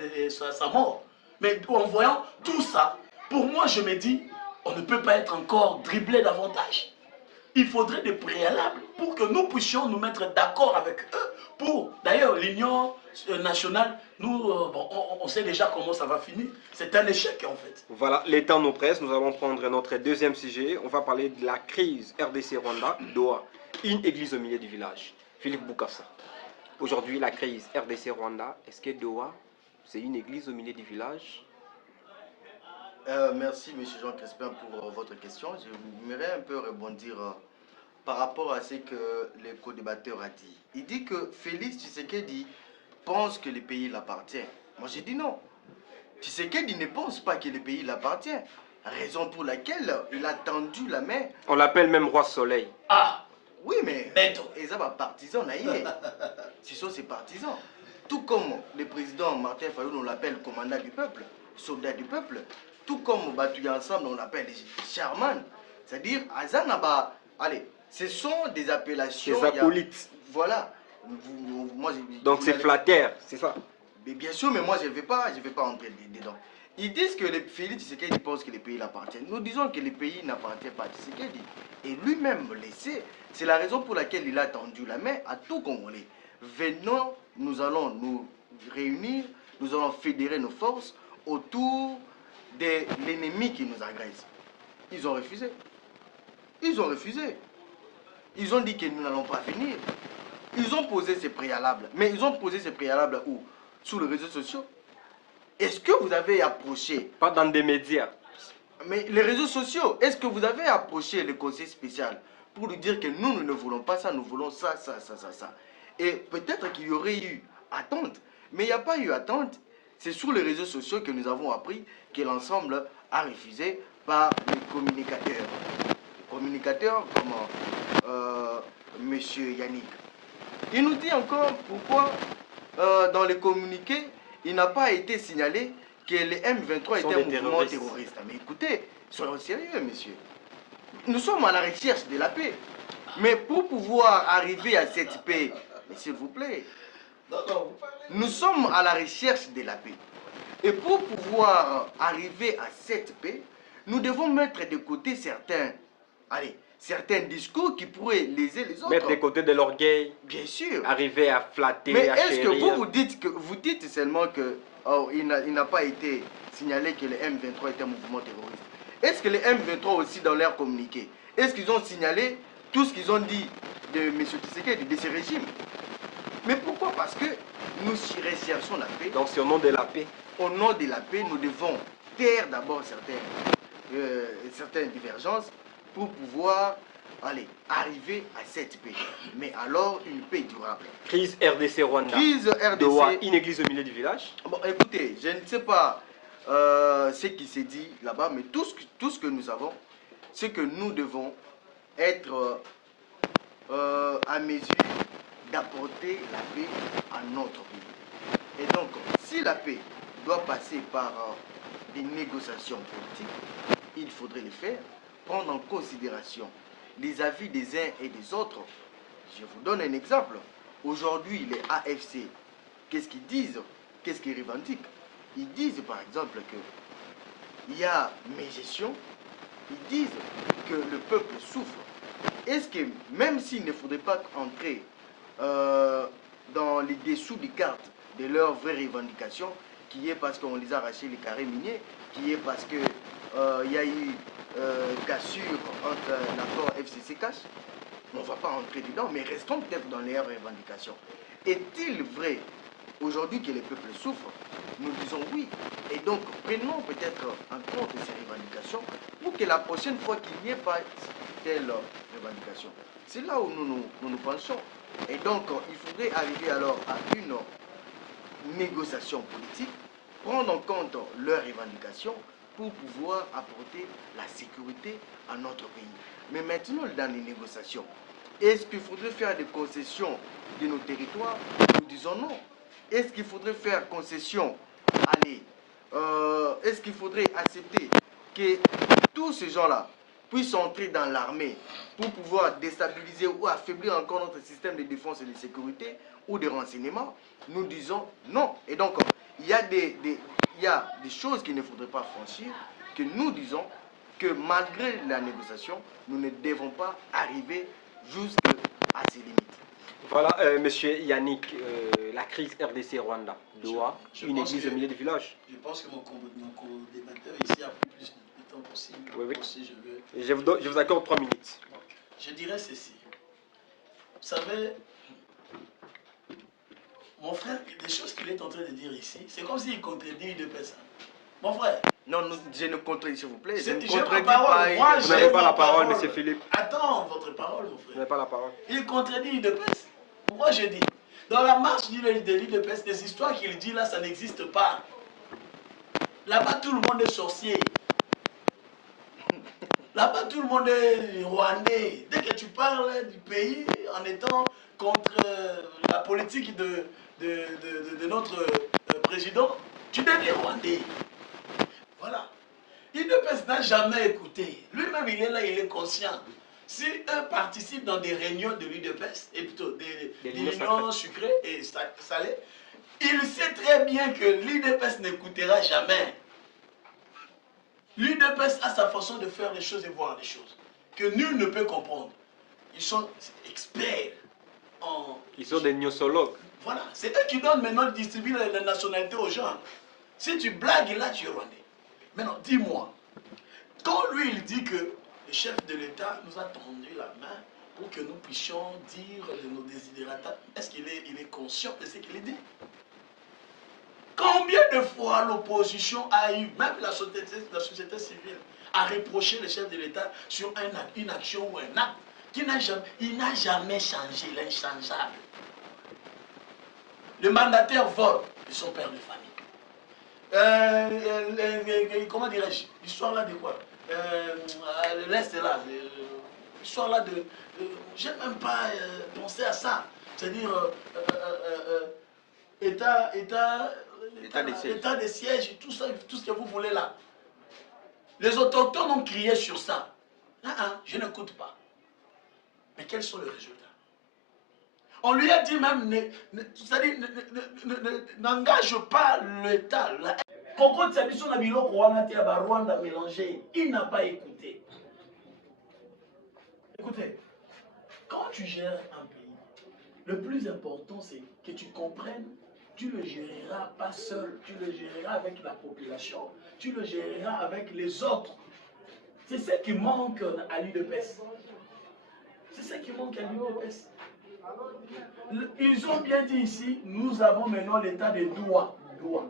mort. Mais en voyant tout ça, pour moi, je me dis, on ne peut pas être encore dribblé davantage. Il faudrait des préalables pour que nous puissions nous mettre d'accord avec eux. Pour, d'ailleurs, l'union nationale, nous, on sait déjà comment ça va finir. C'est un échec, en fait. Voilà, les temps nous pressent. Nous allons prendre notre deuxième sujet. On va parler de la crise RDC-Rwanda, Doha. Une église au milieu du village. Philippe Boukassa. aujourd'hui la crise RDC-Rwanda, est-ce que Doha, c'est une église au milieu du village? Merci, M. Jean Crespin, pour votre question. J'aimerais un peu rebondir par rapport à ce que le co-débatteur a dit. Il dit que Félix Tshisekedi pense que le pays l'appartient. Moi, j'ai dit non. Tshisekedi ne pense pas que le pays l'appartient. Raison pour laquelle il a tendu la main. On l'appelle même roi soleil. Ah, oui, mais Beto. ils sont partisans, ce sont ses partisans. Tout comme le président Martin Fayou, on l'appelle commandant du peuple, soldat du peuple. Tout comme Batouille ensemble, on l'appelle Charman. C'est-à-dire, Azanaba. Allez, ce sont des appellations. Des acolytes. Voilà. Donc c'est flatteur, c'est ça. Mais bien sûr, mais moi je ne vais pas entrer dedans. Ils disent que Félix Tshisekedi pense que le pays l'appartient. Nous disons que le pays n'appartient pas à Tshisekedi. Et lui-même le sait. C'est la raison pour laquelle il a tendu la main à tout Congolais. Venons, nous allons nous réunir, nous allons fédérer nos forces autour de l'ennemi qui nous agresse. Ils ont refusé. Ils ont refusé. Ils ont dit que nous n'allons pas venir. Ils ont posé ces préalables. Mais ils ont posé ces préalables où? Sur les réseaux sociaux. Est-ce que vous avez approché... Pas dans des médias. Mais les réseaux sociaux, est-ce que vous avez approché le conseil spécial pour lui dire que nous ne voulons pas ça, nous voulons ça, ça, ça, ça, ça. Et peut-être qu'il y aurait eu attente, mais il n'y a pas eu attente. C'est sur les réseaux sociaux que nous avons appris que l'ensemble a refusé par les communicateurs. Les communicateurs comme M. Yannick. Il nous dit encore pourquoi dans les communiqués, il n'a pas été signalé que les M23 étaient un mouvement terroriste. Mais écoutez, soyons sérieux, messieurs. Nous sommes à la recherche de la paix. Mais pour pouvoir arriver à cette paix, s'il vous plaît, nous sommes à la recherche de la paix. Et pour pouvoir arriver à cette paix, nous devons mettre de côté certains discours qui pourraient léser les autres. Mettre de côté de l'orgueil. Bien sûr. Arriver à flatter, mais à est-ce chérir. que vous dites seulement que il n'a pas été signalé que le M23 était un mouvement terroriste? Est-ce que les M23 aussi dans leur communiqué, est-ce qu'ils ont signalé tout ce qu'ils ont dit de M. Tshisekedi, de ce régime? Mais pourquoi? Parce que nous recherchons la paix. Donc c'est au nom de la paix. Au nom de la paix, nous devons taire d'abord certaines divergences pour pouvoir arriver à cette paix. Mais alors, une paix durable. Crise RDC-Rwanda. Crise RDC. Doha, une église au milieu du village. Bon, écoutez, je ne sais pas ce qui s'est dit là-bas, mais tout ce que nous savons, c'est que nous devons être à mesure d'apporter la paix à notre pays. Et donc, si la paix doit passer par des négociations politiques, il faudrait le faire, prendre en considération les avis des uns et des autres. Je vous donne un exemple. Aujourd'hui, les AFC, qu'est-ce qu'ils disent? Qu'est-ce qu'ils revendiquent? Ils disent par exemple qu'il y a mégestion, ils disent que le peuple souffre. Est-ce que même s'il ne faudrait pas entrer dans les dessous des cartes de leurs vraies revendications, qui est parce qu'on les a arraché les carrés miniers, qui est parce qu'il y a eu cassure entre l'accord FCC-CACH, on ne va pas entrer dedans, mais restons peut-être dans les revendications. Est-il vrai aujourd'hui que les peuples souffrent? Nous disons oui. Et donc, prenons peut-être en compte ces revendications pour que la prochaine fois qu'il n'y ait pas telle revendication. C'est là où nous pensons. Et donc, il faudrait arriver alors à une négociation politique, prendre en compte leurs revendications pour pouvoir apporter la sécurité à notre pays. Mais maintenant, dans les négociations, est-ce qu'il faudrait faire des concessions de nos territoires? Nous disons non. Est-ce qu'il faudrait faire concession? Allez, est-ce qu'il faudrait accepter que tous ces gens-là puissent entrer dans l'armée pour pouvoir déstabiliser ou affaiblir encore notre système de défense et de sécurité ou de renseignement? Nous disons non. Et donc, il y a des choses qu'il ne faudrait pas franchir, que nous disons que malgré la négociation, nous ne devons pas arriver jusqu'à ces limites. Voilà, monsieur Yannick, la crise RDC-Rwanda. Doha, une église au milieu du village. Je pense que mon co-débatteur ici a pris plus de temps possible. Oui, oui. Aussi, Je vous accorde 3 minutes. Je dirais ceci. Vous savez, Mon frère, les choses qu'il est en train de dire ici, c'est comme s'il contredit de personne. Mon frère. Non, je ne contredis, s'il vous plaît. Je ne J'ai contredis ma parole. pas. Moi, Vous n'avez pas la parole, parole. M. Philippe. Attends votre parole, mon Vous frère. n'avez pas la parole. Il contredit l'UDPS. Pourquoi je dis? Dans la marche de l'UDPS, les histoires qu'il dit là, ça n'existe pas. Là-bas, tout le monde est sorcier. Là-bas, tout le monde est rwandais. Dès que tu parles du pays en étant contre la politique de notre président, tu deviens rwandais. Voilà. L'UDPS n'a jamais écouté. Lui-même, il est là, il est conscient. Si eux participent dans des réunions de l'UDPS, et plutôt des réunions sucrées et salées, il sait très bien que l'UDPS n'écoutera jamais. L'UDPS a sa façon de faire les choses et voir les choses, que nul ne peut comprendre. Ils sont experts en... Ils sont des gnosologues. Voilà, c'est eux qui donnent maintenant, distribuent la nationalité aux gens. Si tu blagues là, tu es rwandais. Maintenant, dis-moi, quand lui il dit que le chef de l'État nous a tendu la main pour que nous puissions dire nos désidératas, est-ce qu'il est conscient de ce qu'il dit? Combien de fois l'opposition a eu, même la société civile, a reproché le chef de l'État sur une action ou un acte qui n'a jamais changé, l'inchangeable. Le mandataire vole de son père de famille. Comment dirais-je? L'histoire là de quoi? L'Est là. L'histoire là de... j'ai même pas pensé à ça. C'est-à-dire... État des sièges, tout ça, tout ce que vous voulez là. Les autochtones ont crié sur ça. Je n'écoute pas. Mais quels sont les résultats? On lui a dit même, c'est-à-dire, n'engage pas l'État. Il n'a pas écouté. Écoutez, quand tu gères un pays, le plus important c'est que tu comprennes. Tu le géreras pas seul, tu le géreras avec la population, tu le géreras avec les autres. C'est ce qui manque à l'UDPS. C'est ce qui manque à l'UDPS. Ils ont bien dit ici, nous avons maintenant l'état des droits. Non.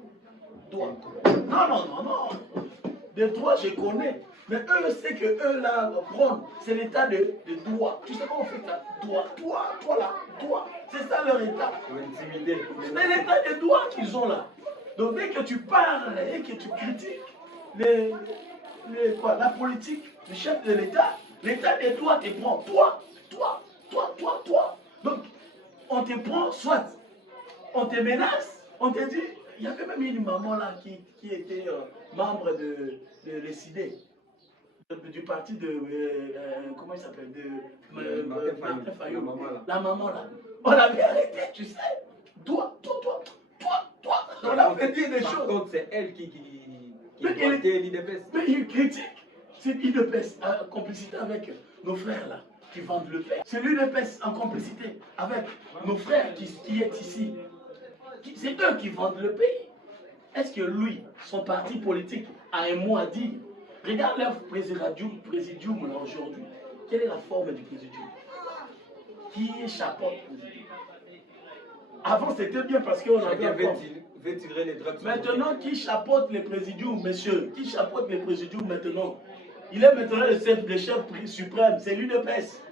Des droits, je connais. Mais eux, c'est que eux là, prônent, c'est l'état de droit. Tu sais comment on fait ça? Toi là, toi. C'est ça leur état. C'est l'état de droit qu'ils ont là. Donc dès que tu parles et que tu critiques la politique, le chef de l'état des droits te prend. Toi. Donc on te prend, soit on te menace, on te dit. Il y avait même une maman là qui était membre de l'ECD, du parti de... comment il s'appelle? De Martin Fayot. La maman là. On l'avait arrêté, tu sais. Toi. On a fait dire des choses. Par contre, c'est elle qui pointait l'IDPS. Mais il critique. C'est l'IDPS en complicité avec nos frères là, qui vendent le pain. C'est l'IDPS en complicité avec nos frères qui est ici. C'est eux qui vendent le pays. Est-ce que lui, son parti politique, a un mot à dire? Regarde leur présidium là aujourd'hui. Quelle est la forme du présidium? Qui chapeaute le présidium? Avant c'était bien parce qu'on avait veut tirer les draps. Maintenant, qui chapeaute les présidiums, monsieur? Qui chapeaute les présidiums maintenant? Il est maintenant le chef suprême, c'est l'UDPS.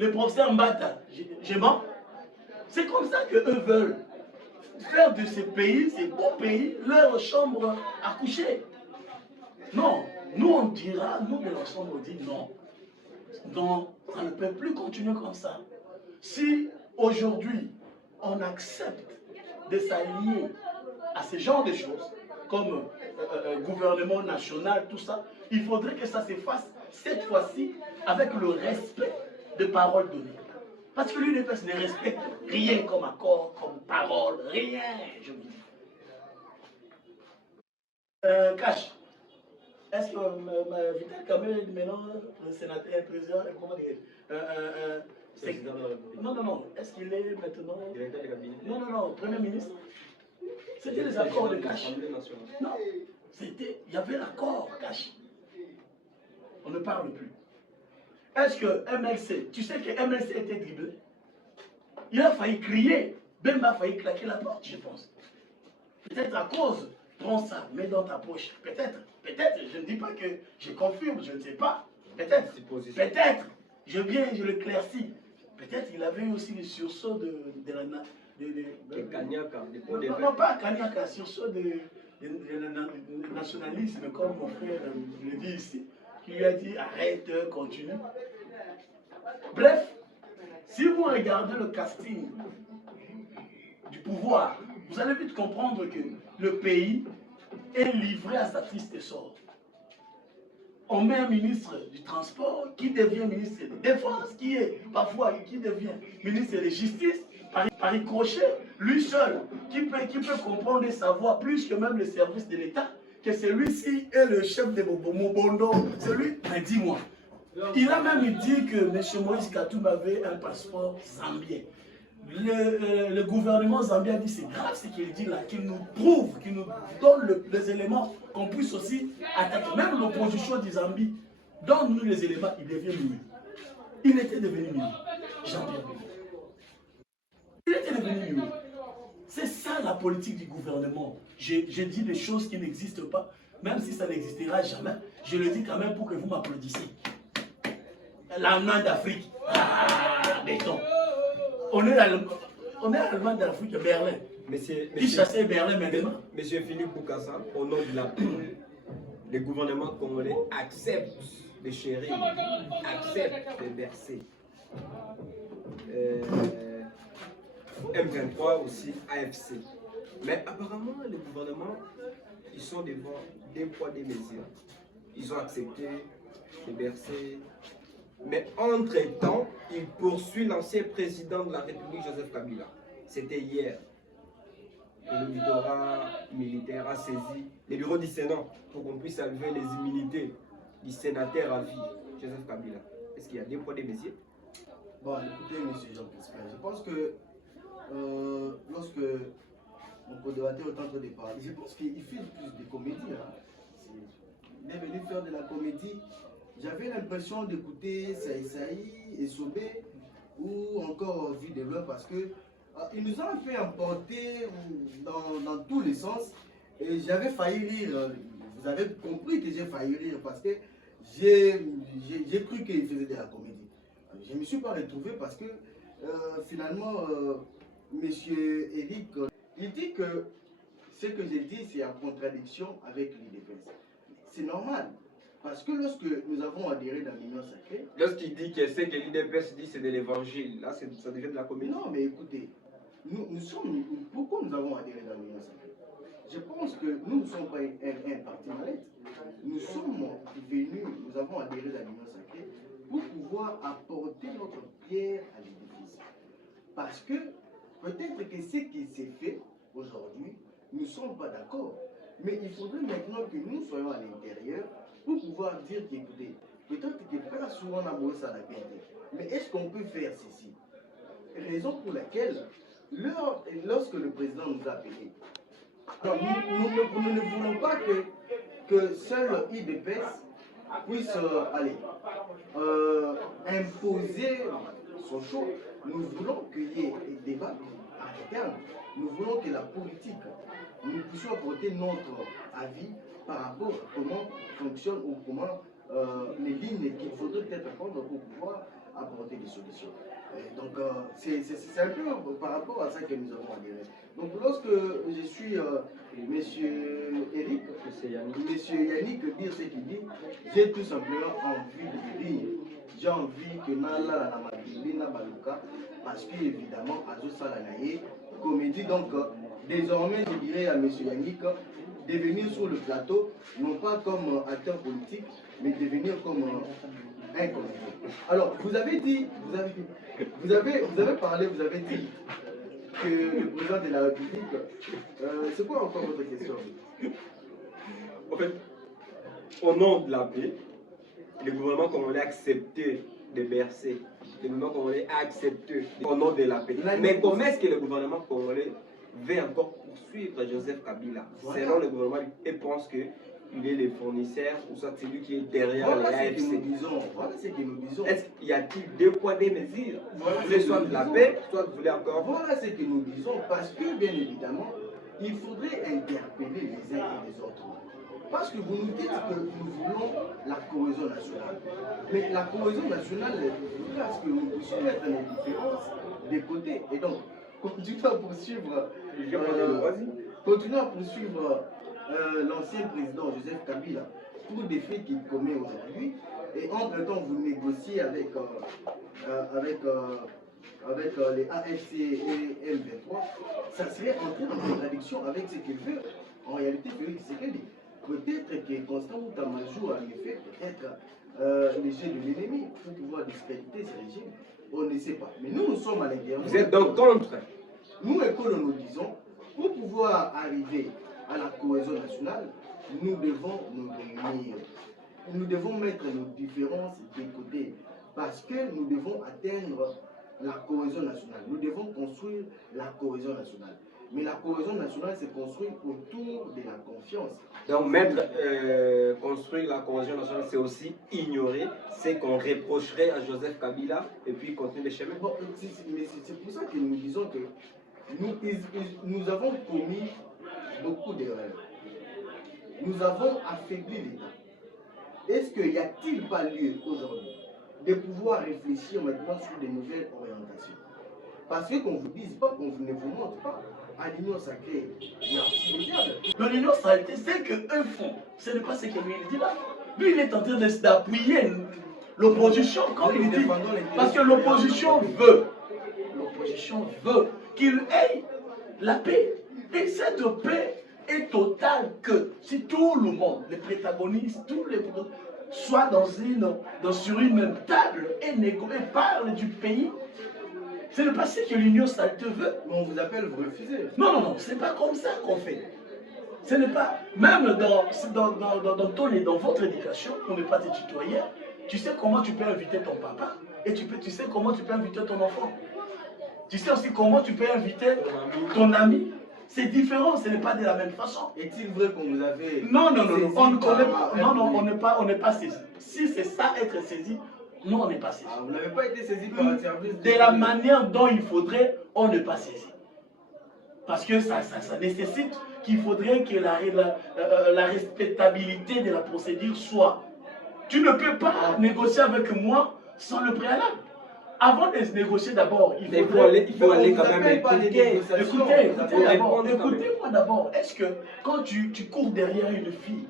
Le professeur Mbata, je mens. C'est comme ça qu'eux veulent faire de ces pays, ces beaux pays, leur chambre à coucher. Non, nous on dira, nous de l'ensemble on dit non. Non, ça ne peut plus continuer comme ça. Si aujourd'hui on accepte de s'allier à ce genre de choses, comme gouvernement national, tout ça, il faudrait que ça se fasse cette fois-ci avec le respect de paroles données. Parce que l'UDPS ne respecte rien comme accord, comme parole, rien, je vous dis. Cash, est-ce que Vital Kamel, maintenant, le sénateur, président, comment dire, non, est-ce qu'il est maintenant... Directeur de cabinet. Non, Premier ministre. C'était les accords de Cash. Non, il y avait l'accord Cash. On ne parle plus. Est-ce que MLC, tu sais que MLC était dribblé? Il a failli crier. Bemba a failli claquer la porte, je pense. Peut-être à cause, prends ça, mets dans ta poche. Peut-être, je ne dis pas que je confirme, je ne sais pas. Peut-être, je l'éclaircis. Peut-être il avait aussi le sursaut de Kanyaka, non, pas Kanyaka, sursaut de nationalisme, comme mon frère le dit ici, qui lui a dit arrête, continue. Bref, si vous regardez le casting du pouvoir, vous allez vite comprendre que le pays est livré à sa triste sort. On met un ministre du transport qui devient ministre de défense, qui devient ministre de justice, par ricochet, lui seul, qui peut comprendre et savoir plus que même les services de l'État, que celui-ci est le chef de Mobondo. Mais dis-moi, il a même dit que M. Moïse Katumbi avait un passeport zambien. Le gouvernement zambien dit c'est grave ce qu'il dit là, qu'il nous prouve, qu'il nous donne les éléments qu'on puisse aussi attaquer. Même l'opposition du Zambie donne-nous les éléments, il devient mieux. Il était devenu mieux. Jean-Pierre Bemba. Il était devenu mieux. C'est ça la politique du gouvernement. Je dis des choses qui n'existent pas, même si ça n'existera jamais. Je le dis quand même pour que vous m'applaudissiez. La main d'Afrique. Ah, béton. On est allemand d'Afrique, Berlin. Qui chassait Berlin maintenant? Monsieur Philippe Boukassa, au nom de la paix, le gouvernement congolais accepte de chérir, accepte de verser. M23 aussi, AFC. Mais apparemment, le gouvernement, ils sont devant des poids, des mesures. Ils ont accepté de verser. Mais entre-temps, il poursuit l'ancien président de la République, Joseph Kabila. C'était hier. Le littorat militaire a saisi les bureaux du Sénat pour qu'on puisse enlever les immunités du sénateur à vie, Joseph Kabila. Est-ce qu'il y a des poids, des mesures? Bon, écoutez, M. Jean-Pierre, je pense que lorsque mon co-débatteur est en train de parler, je pense qu'il fait plus de comédie. Hein. Il est venu faire de la comédie. J'avais l'impression d'écouter Saïsaï et Sobé ou encore Vie de Loin parce que ils nous ont fait emporter dans tous les sens et j'avais failli rire. Vous avez compris que j'ai failli rire parce que j'ai cru qu'il faisait de la comédie. Je ne me suis pas retrouvé parce que finalement, monsieur Eric, il dit que ce que j'ai dit c'est en contradiction avec l'IDPS. C'est normal. Parce que lorsque nous avons adhéré dans l'Union sacrée... Lorsqu'il dit que ce que l'IDPS dit c'est de l'évangile, là ça devient de la comédie. Non, mais écoutez, pourquoi nous avons adhéré dans l'Union sacrée? Je pense que nous ne sommes pas un parti malade. Nous sommes venus, nous avons adhéré dans l'Union sacrée pour pouvoir apporter notre pierre à l'édifice. Parce que peut-être que ce qui s'est fait aujourd'hui, nous ne sommes pas d'accord. Mais il faudrait maintenant que nous soyons à l'intérieur pour pouvoir dire qu'écoutez, peut-être que pas souvent on a beau ça la vérité, mais est-ce qu'on peut faire ceci? Raison pour laquelle, lorsque le président nous a appelés, nous ne voulons pas que seul IDPS puisse imposer son choix. Nous voulons qu'il y ait des débats à terme. Nous voulons que la politique, nous puissions apporter notre avis par rapport à comment fonctionne ou comment les lignes qu'il faudrait peut-être prendre pour pouvoir apporter des solutions. Donc c'est un peu par rapport à ça que nous avons adhéré. Donc lorsque je suis monsieur Eric, monsieur Yannick dire ce qu'il dit, j'ai tout simplement envie de dire, j'ai envie que Nala la Mabili na Baluka, parce qu'évidemment Azo Salanaye, comédie donc désormais je dirais à monsieur Yannick de venir sur le plateau, non pas comme acteur politique, mais de venir comme un comédien. Alors, vous avez dit, vous avez parlé, vous avez dit que le président de la République, c'est quoi encore votre question? En fait, au nom de la paix, le gouvernement congolais a accepté de verser. Le gouvernement congolais a accepté au nom de la paix. Mais comment est-ce que le gouvernement congolais veut encore poursuivre Joseph Kabila? Voilà. Selon le gouvernement, il pense que il est le fournisseur ou soit c'est lui qui est derrière Voilà les ce que nous AFC. disons. Voilà ce que nous disons. Est-ce qu'il y a-t-il deux poids, deux mesures? Voilà Vous voulez ce que soit nous de la disons. paix, soit vous voulez encore. Voilà ce que nous disons, parce que bien évidemment, il faudrait interpeller les uns et les autres. Parce que vous nous dites que nous voulons la cohésion nationale. Mais la cohésion nationale, il faudrait à ce que nous puissions mettre nos différences de côté. Et donc, continuons à poursuivre, continuons à poursuivre l'ancien président Joseph Kabila pour des faits qu'il commet aujourd'hui. Et entre-temps, vous négociez avec les AFC et M23, ça serait entrer en contradiction avec ce que veut en réalité Félix Tshisekedi. Peut-être que Constant Moutamajo a fait peut-être les jeux de l'ennemi pour pouvoir discréditer ce régime. On ne sait pas. Mais nous, nous sommes à l'intérieur. Vous êtes donc contre? Nous, écoles, nous disons, pour pouvoir arriver à la cohésion nationale, nous devons nous réunir. Nous devons mettre nos différences de côté parce que nous devons atteindre la cohésion nationale. Nous devons construire la cohésion nationale. Mais la cohésion nationale se construit autour de la confiance. Donc, construire la cohésion nationale, c'est aussi ignorer ce qu'on reprocherait à Joseph Kabila et puis continuer le chemin. Bon, mais c'est pour ça que nous disons que nous avons commis beaucoup d'erreurs. Nous avons affaibli l'État. Est-ce qu'il n'y a-t-il pas lieu aujourd'hui de pouvoir réfléchir maintenant sur de nouvelles orientations? Parce que qu'on ne vous dise pas, qu'on ne vous montre pas à l'union sacrée, Mais l'union sacrée, c'est qu'eux font. Ce n'est pas ce que lui il dit là. Lui, il est en train d'appuyer l'opposition, comme il dit. Parce que l'opposition veut qu'il ait la paix. Et cette paix est totale que si tout le monde, les protagonistes, soient sur une même table et parlent du pays, ce n'est pas ce que l'union sacrée veut. Mais on vous appelle, vous refusez. Non, ce n'est pas comme ça qu'on fait. Ce n'est pas, même dans votre éducation, on n'est pas des tutoyens. Tu sais comment tu peux inviter ton papa et tu sais comment tu peux inviter ton enfant. Tu sais aussi comment tu peux inviter ton ami. C'est différent, ce n'est pas de la même façon. Est-il vrai qu'on vous avait... Non, on ne connaît pas. Non, on n'est pas saisi. Si c'est ça, être saisi, non, on n'est pas saisi. Ah, vous n'avez pas été saisi par un service de la manière dont il faudrait, on n'est pas saisi. Parce que ça nécessite qu'il faudrait que la respectabilité de la procédure soit. Tu ne peux pas négocier avec moi sans le préalable. Avant de se négocier d'abord, il faut aller quand même écouter. Écoutez-moi d'abord. Est-ce que quand tu cours derrière une fille,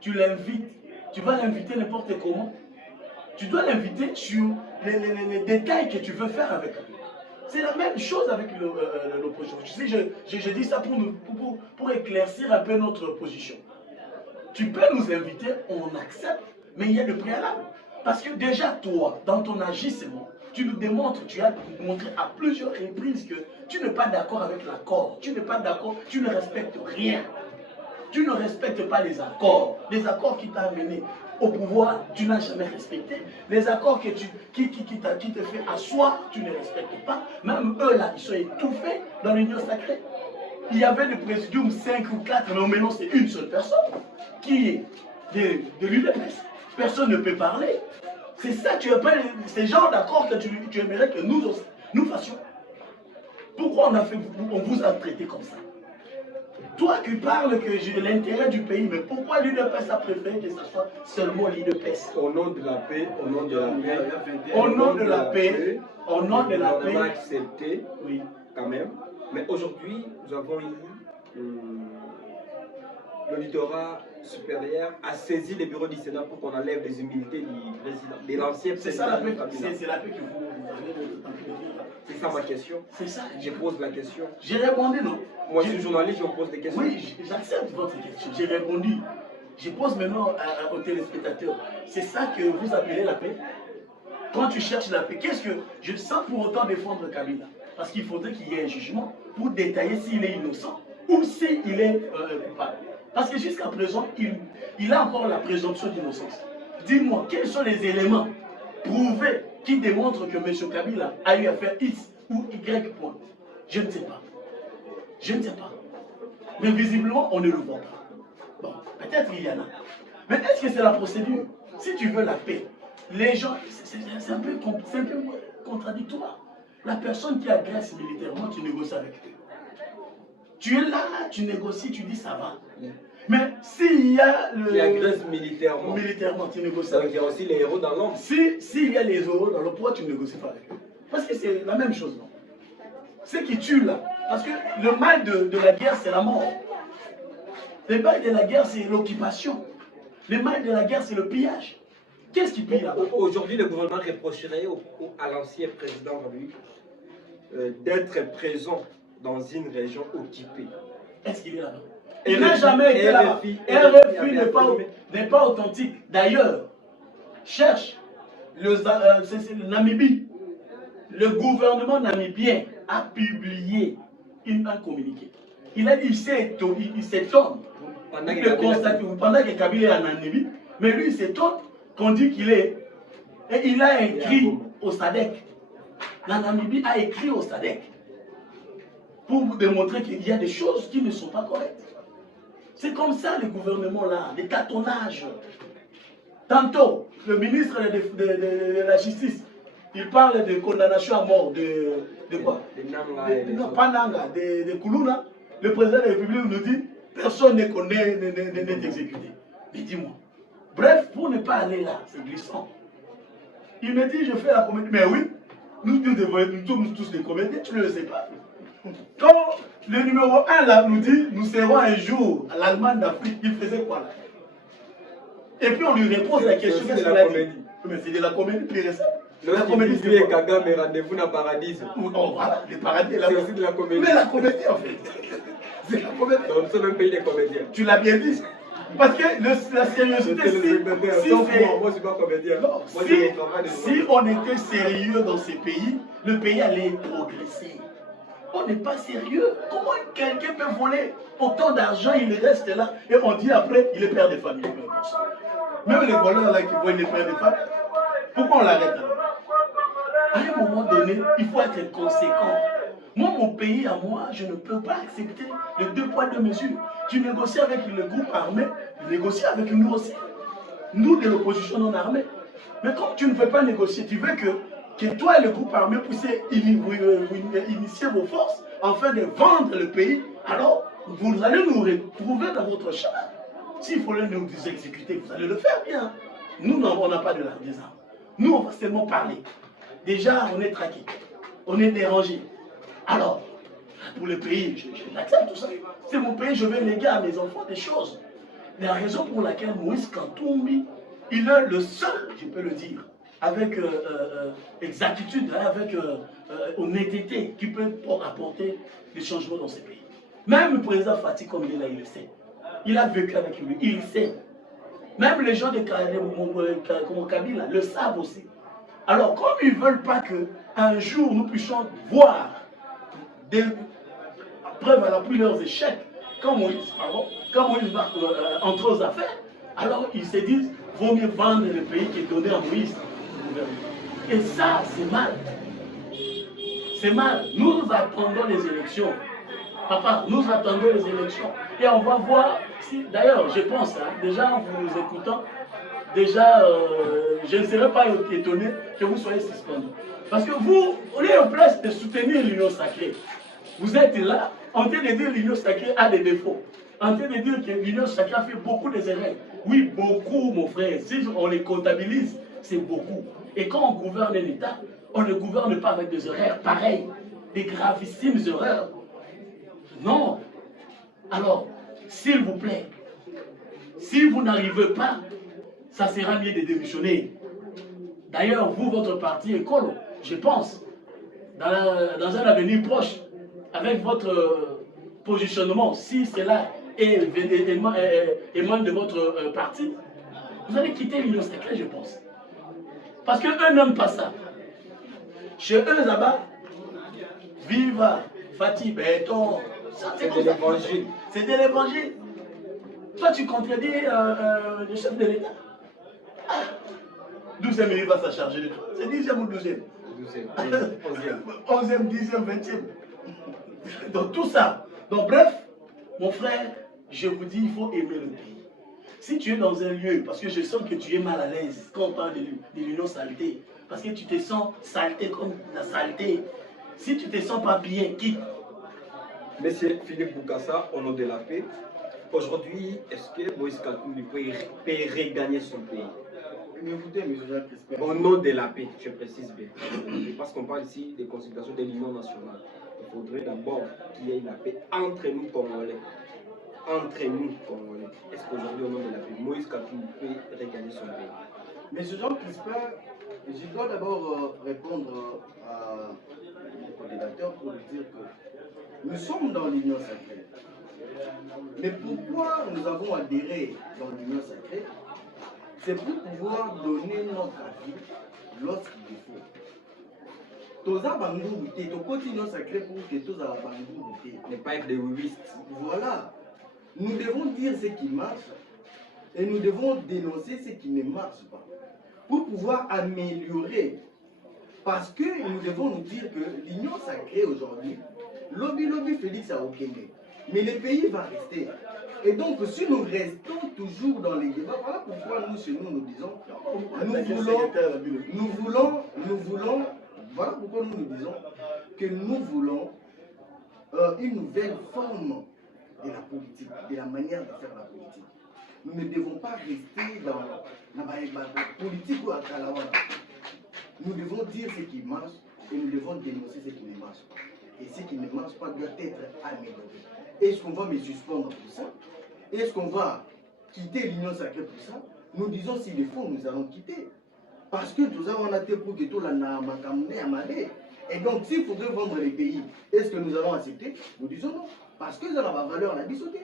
tu l'invites, tu vas l'inviter n'importe comment? Tu dois l'inviter sur les détails que tu veux faire avec lui. C'est la même chose avec l'opposition. Je dis ça pour éclaircir un peu notre position. Tu peux nous inviter, on accepte, mais il y a le préalable. Parce que déjà toi, dans ton agissement, tu nous démontres, tu as montré à plusieurs reprises que tu n'es pas d'accord avec l'accord. Tu n'es pas d'accord, tu ne respectes rien. Tu ne respectes pas les accords qui t'ont amené au pouvoir, tu n'as jamais respecté. Les accords qui te fait asseoir, tu ne respectes pas. Même eux là, ils sont étouffés dans l'union sacrée. Il y avait le présidium 5 ou 4, mais maintenant c'est une seule personne qui est de l'UDPS. Personne ne peut parler. C'est ça, tu appelles ces genres d'accords que tu aimerais que nous fassions. Pourquoi on vous a traité comme ça? Toi qui parles que j'ai l'intérêt du pays, mais pourquoi l'UDPS a préféré que ce soit seulement l'UDPS? Au nom de la paix, au nom de la paix, au nom de la paix, au nom de la paix, on a accepté, oui, quand même. Mais aujourd'hui, nous avons eu l'auditorat supérieur a saisi les bureaux du Sénat pour qu'on enlève les humilités du président, de l'ancien président. C'est ça la paix, c'est la paix que vous avez de dire. C'est ça ma question. C'est ça. Je pose la question. J'ai répondu non. Moi je suis journaliste, je pose des questions. Oui, j'accepte votre question. J'ai répondu. Je pose maintenant aux téléspectateurs. C'est ça que vous appelez la paix? Quand tu cherches la paix, qu'est-ce que... Je sens pour autant défendre Kabila. Parce qu'il faudrait qu'il y ait un jugement pour détailler s'il est innocent ou s'il est coupable. Parce que jusqu'à présent, il a encore la présomption d'innocence. Dis-moi, quels sont les éléments prouvés qui démontrent que M. Kabila a eu à faire X ou Y point? Je ne sais pas. Je ne sais pas. Mais visiblement, on ne le voit pas. Bon, Peut-être qu'il y en a. Mais est-ce que c'est la procédure? Si tu veux la paix, les gens, c'est un peu contradictoire. La personne qui agresse militairement, tu négocies avec eux. Tu es là, tu négocies, tu dis ça va. Mais s'il y a le... Qui agresse militairement. Militairement, tu négocies Donc avec il y a aussi les héros dans l'ombre. s'il y a les euros dans le poids, tu ne négocies pas avec eux. Parce que c'est la même chose, non? Ce qui tue là. Parce que le mal de la guerre, c'est la mort. Le mal de la guerre, c'est l'occupation. Le mal de la guerre, c'est le pillage. Qu'est-ce qui pille là? Aujourd'hui, le gouvernement reprocherait à l'ancien président d'être présent dans une région occupée. Est-ce qu'il est là-bas? Il n'a jamais été là-bas. RFI n'est pas authentique. D'ailleurs, cherche c'est le Namibie. Le gouvernement namibien a publié un communiqué. Il a dit il s'étonne. Pendant que Kabila est en Namibie, mais lui il s'étonne qu'on dit qu'il est. Et il a écrit au SADC. La Namibie a écrit au SADC pour vous démontrer qu'il y a des choses qui ne sont pas correctes. C'est comme ça le gouvernement là, les tâtonnages. Tantôt, le ministre de la Justice, il parle de condamnation à mort de quoi? Non, pas Nanga, de Koulouna. Le président de la République nous dit personne n'est exécuté. Mais dis-moi. Bref, pour ne pas aller là, c'est glissant. Il me dit je fais la comédie. Mais oui, nous sommes tous des comédiens, tu ne le sais pas. Quand le numéro 1 là nous dit nous serons un jour à l'Allemagne d'Afrique, il faisait quoi là? Et puis on lui repose la question, c'est de la comédie. Mais c'est de la comédie plus récente. La comédie, c'est quoi? Kagame, rendez-vous dans le paradis. Oh voilà, le paradis là. C'est aussi de la comédie. Mais la comédie en fait. C'est la comédie. Donc nous sommes un pays des comédiens. Tu l'as bien dit. Parce que la sérieuxité, moi je suis pas comédien. Non, si on était sérieux dans ces pays, le pays allait progresser. On n'est pas sérieux. Comment quelqu'un peut voler autant d'argent, il reste là, et on dit après, il est père de famille. Même les voleurs là qui volent les pères de famille, pourquoi on l'arrête là? À un moment donné, il faut être conséquent. Moi, mon pays à moi, je ne peux pas accepter les 2 poids 2 mesures. Tu négocies avec le groupe armé, tu négocies avec nous aussi. Nous de l'opposition non armée. Mais comme tu ne veux pas négocier, tu veux que toi et le groupe armé puissiez initier vos forces afin de vendre le pays, alors vous allez nous retrouver dans votre champ. S'il fallait nous exécuter, vous allez le faire bien. Nous, on n'a pas des armes. Nous, on va seulement parler. Déjà, on est traqué. On est dérangé. Alors, pour le pays, j'accepte tout ça. C'est mon pays, je vais léguer à mes enfants des choses. La raison pour laquelle Moïse Kantoumbi, il est le seul, je peux le dire, avec exactitude, avec honnêteté, qui peut apporter des changements dans ces pays. Même le président Fatih, comme il est là, il le sait. Il a vécu avec lui, il sait. Même les gens de Kabila le savent aussi. Alors, comme ils ne veulent pas qu'un jour nous puissions voir des preuves à l'appui de leurs échecs, quand Moïse va entrer aux affaires, alors ils se disent, vaut mieux vendre le pays qui est donné à Moïse. Et ça, c'est mal. C'est mal. Nous attendons les élections. Papa, nous attendons les élections. Et on va voir si, d'ailleurs, je pense, déjà en vous écoutant, déjà, je ne serais pas étonné que vous soyez suspendu. Parce que vous, on est en place de soutenir l'union sacrée. Vous êtes là, en train de dire que l'union sacrée a des défauts. En train de dire que l'union sacrée a fait beaucoup d'erreurs. Oui, beaucoup, mon frère. Si on les comptabilise, c'est beaucoup. Et quand on gouverne un État, on ne gouverne pas avec des erreurs pareilles, des gravissimes erreurs. Non. Alors, s'il vous plaît, si vous n'arrivez pas, ça sera mieux de démissionner. D'ailleurs, vous, votre parti écolo, je pense, dans un avenir proche, avec votre positionnement, si cela émane de votre parti, vous allez quitter l'union sacrée, je pense. Parce qu'eux n'aiment pas ça. Chez eux, là-bas, viva, Fatih, Béton, c'est de l'évangile. C'est de l'évangile. Toi, tu contredis le chef de l'État. 12e, il va se charger de toi. C'est 10e ou 12e? 11e, 10e, 20e. Donc tout ça. Donc bref, mon frère, je vous dis, il faut aimer le pays. Si tu es dans un lieu, parce que je sens que tu es mal à l'aise quand on parle de l'union saleté, parce que tu te sens saleté comme la saleté. Si tu te sens pas bien, quitte. Monsieur Philippe Boukassa, au nom de la paix, aujourd'hui, est-ce que Moïse Katumbi peut regagner son pays? Mais écoutez, M. Jacques Crispin. Au nom de la paix, je précise bien. Parce qu'on parle ici des consultations de l'Union nationale. Il faudrait d'abord qu'il y ait la paix entre nous Congolais. Entre nous Congolais. Est-ce qu'aujourd'hui, au nom de la paix, Moïse Katumbi peut regagner son pays? M. Jacques Crispin, je dois d'abord répondre à mon débatteur pour lui dire que nous sommes dans l'Union sacrée. Mais pourquoi nous avons adhéré dans l'Union sacrée? C'est pour pouvoir donner notre avis lorsqu'il faut. Toza bangourou te, to côté l'Union sacrée pour que tous à la bangourou te. Ne pas être des ouistes. Voilà. Nous devons dire ce qui marche et nous devons dénoncer ce qui ne marche pas pour pouvoir améliorer. Parce que nous devons nous dire que l'Union sacrée aujourd'hui, lobby Félix a Okende. Mais le pays va rester. Et donc, si nous restons toujours dans les débats, voilà pourquoi nous, chez nous, nous disons, voilà pourquoi nous disons que nous voulons une nouvelle forme de la politique, de la manière de faire la politique. Nous ne devons pas rester dans la politique ou à Kalawana. Nous devons dire ce qui marche et nous devons dénoncer ce qui ne marche pas. Et ce qui ne marche pas doit être amélioré. Est-ce qu'on va me suspendre pour ça? Est-ce qu'on va quitter l'Union sacrée pour ça? Nous disons s'il est faux, nous allons quitter. Parce que nous avons été pour que tout la Namakamné Amadé. Et donc, s'il faudrait vendre les pays, est-ce que nous allons accepter? Nous disons non. Parce que ça n'a pas valeur à la bisoté.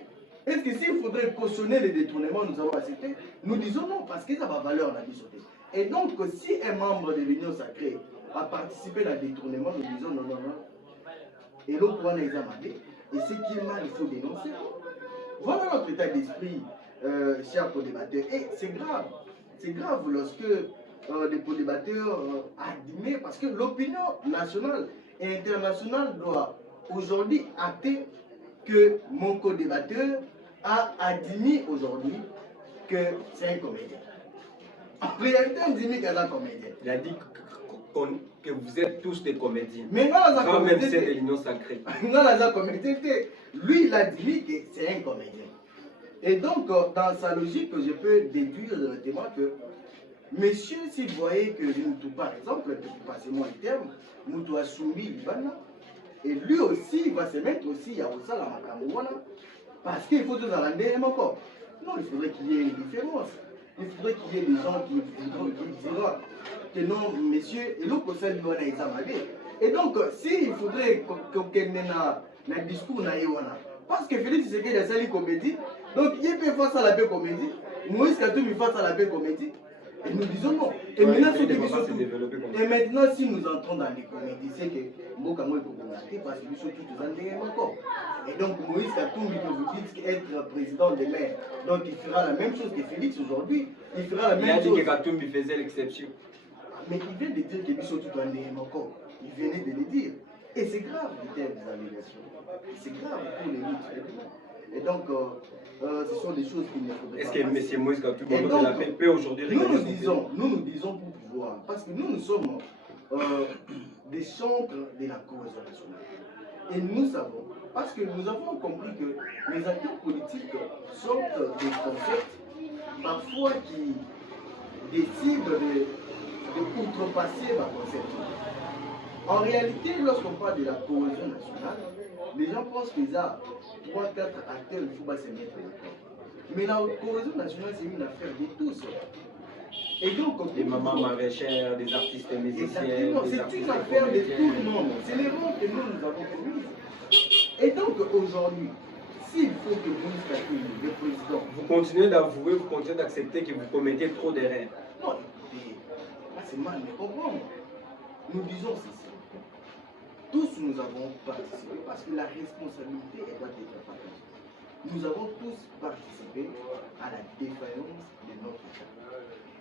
Est-ce que s'il faudrait cautionner les détournements, nous allons accepter? Nous disons non, parce que ça n'a pas valeur à la bisoté. Et donc, si un membre de l'Union sacrée a participé à un détournement, nous disons non, non, non. Et l'autre point examiné, et ce qui est mal, il faut dénoncer. Voilà notre état d'esprit, chers co-débatteurs. Et c'est grave lorsque les co-débatteurs admettent, parce que l'opinion nationale et internationale doit aujourd'hui acter que mon co-débatteur a admis aujourd'hui que c'est un comédien. En réalité, on dit qu'il est un comédien. Il a dit que vous êtes tous des comédiens. Mais non, même c'est de l'Union sacrée. Non, lui, il a dit que c'est un comédien. Et donc, dans sa logique, je peux déduire directement que monsieur, s'il voyait que Moutou, par exemple, passez-moi le terme, Moutou a soumis Libana, et lui aussi, il va se mettre aussi à Osala Makamouana, parce qu'il faut tous aller encore. Non, il faudrait qu'il y ait une différence. Il faudrait qu'il y ait des gens qui diront que non, monsieur, et l'autre aussi, il va examiner. Et donc, s'il faudrait qu'il y ait un discours, parce que Félix Tshisekedi a sali comédie, donc il peut faire ça la paix comédie, Moïse Katumbi fait ça la paix comédie, et nous disons non. Et maintenant, si nous entrons dans les comédies, c'est que Mokamo est communauté parce que nous sommes tous en encore. Et donc Moïse Katumbi, que vous dites être président des maires, donc il fera la même chose que Félix aujourd'hui, il fera la même chose. Il a dit que Katumbi faisait l'exception. Mais il vient de dire que nous sommes tous en encore. Il venait de le dire. Et c'est grave de telles allégations. C'est grave pour les luttes. Et donc, ce sont des choses qui ne faudrait pas. Est-ce que M. Moïse Katumbi peut aujourd'hui nous nous disons pour pouvoir, parce que nous sommes des chantres de la cohésion nationale. Et nous savons, parce que nous avons compris que les acteurs politiques sortent des concepts parfois qui décident de outrepasser ma concept. En réalité, lorsqu'on parle de la cohésion nationale, les gens pensent qu'ils ont 3-4 acteurs, il ne faut pas se mettre d'accord. Mais la cohésion nationale, c'est une affaire de tous. Et donc, des mamans maraîchères, des artistes musiciens. C'est une affaire de tout le monde. C'est l'erreur que nous avons commise. Et donc, aujourd'hui, s'il faut que Moïse Katumbi, le président... Vous continuez d'avouer, vous continuez d'accepter que vous commettez trop d'erreurs. Non, écoutez, là c'est mal de comprendre. Nous disons ceci. Tous nous avons participé parce que la responsabilité elle doit être partagée. Nous avons tous participé à la défaillance de notre État.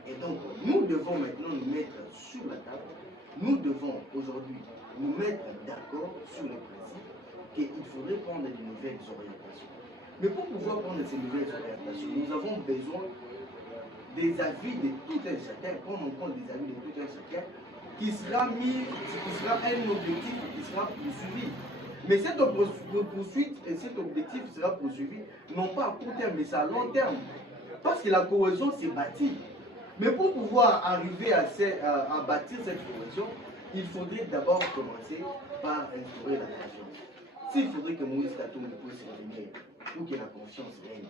Et donc, nous devons maintenant nous mettre sur la table. Nous devons aujourd'hui nous mettre d'accord sur le principe qu'il faudrait prendre de nouvelles orientations. Mais pour pouvoir prendre ces nouvelles orientations, nous avons besoin des avis de tout un chacun, prendre en compte des avis de tout un chacun, qui sera un objectif qui sera poursuivi. Mais cette poursuite et cet objectif sera poursuivi non pas à court terme, mais c'est à long terme. Parce que la cohésion s'est bâtie. Mais pour pouvoir arriver à bâtir cette cohésion, il faudrait d'abord commencer par instaurer la confiance. S'il faudrait que Moïse Katumbi puisse revenir pour que la confiance règne,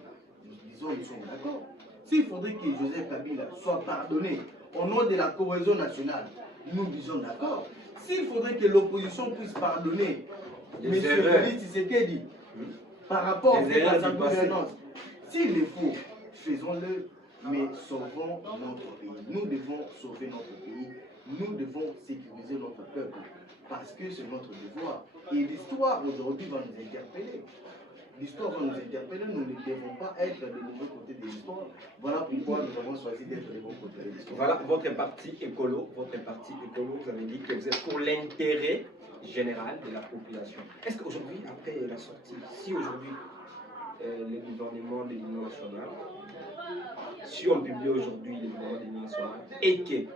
nous sommes d'accord. S'il faudrait que Joseph Kabila soit pardonné au nom de la cohésion nationale, nous disons d'accord. S'il faudrait que l'opposition puisse pardonner M. Félix Tshisekedi par rapport à sa gouvernance, s'il le faut, faisons-le, mais sauvons notre pays. Nous devons sauver notre pays. Nous devons sécuriser notre peuple parce que c'est notre devoir. Et l'histoire aujourd'hui va nous interpeller. L'histoire va nous interpeller, nous ne devons pas être de nouveau côté de l'histoire. Voilà pourquoi nous avons choisi d'être de nouveau côté de l'histoire. Voilà, votre parti écolo, vous avez dit que vous êtes pour l'intérêt général de la population. Est-ce qu'aujourd'hui, après la sortie, si aujourd'hui le gouvernement de l'Union nationale, si on publie aujourd'hui le gouvernement de l'Union nationale et que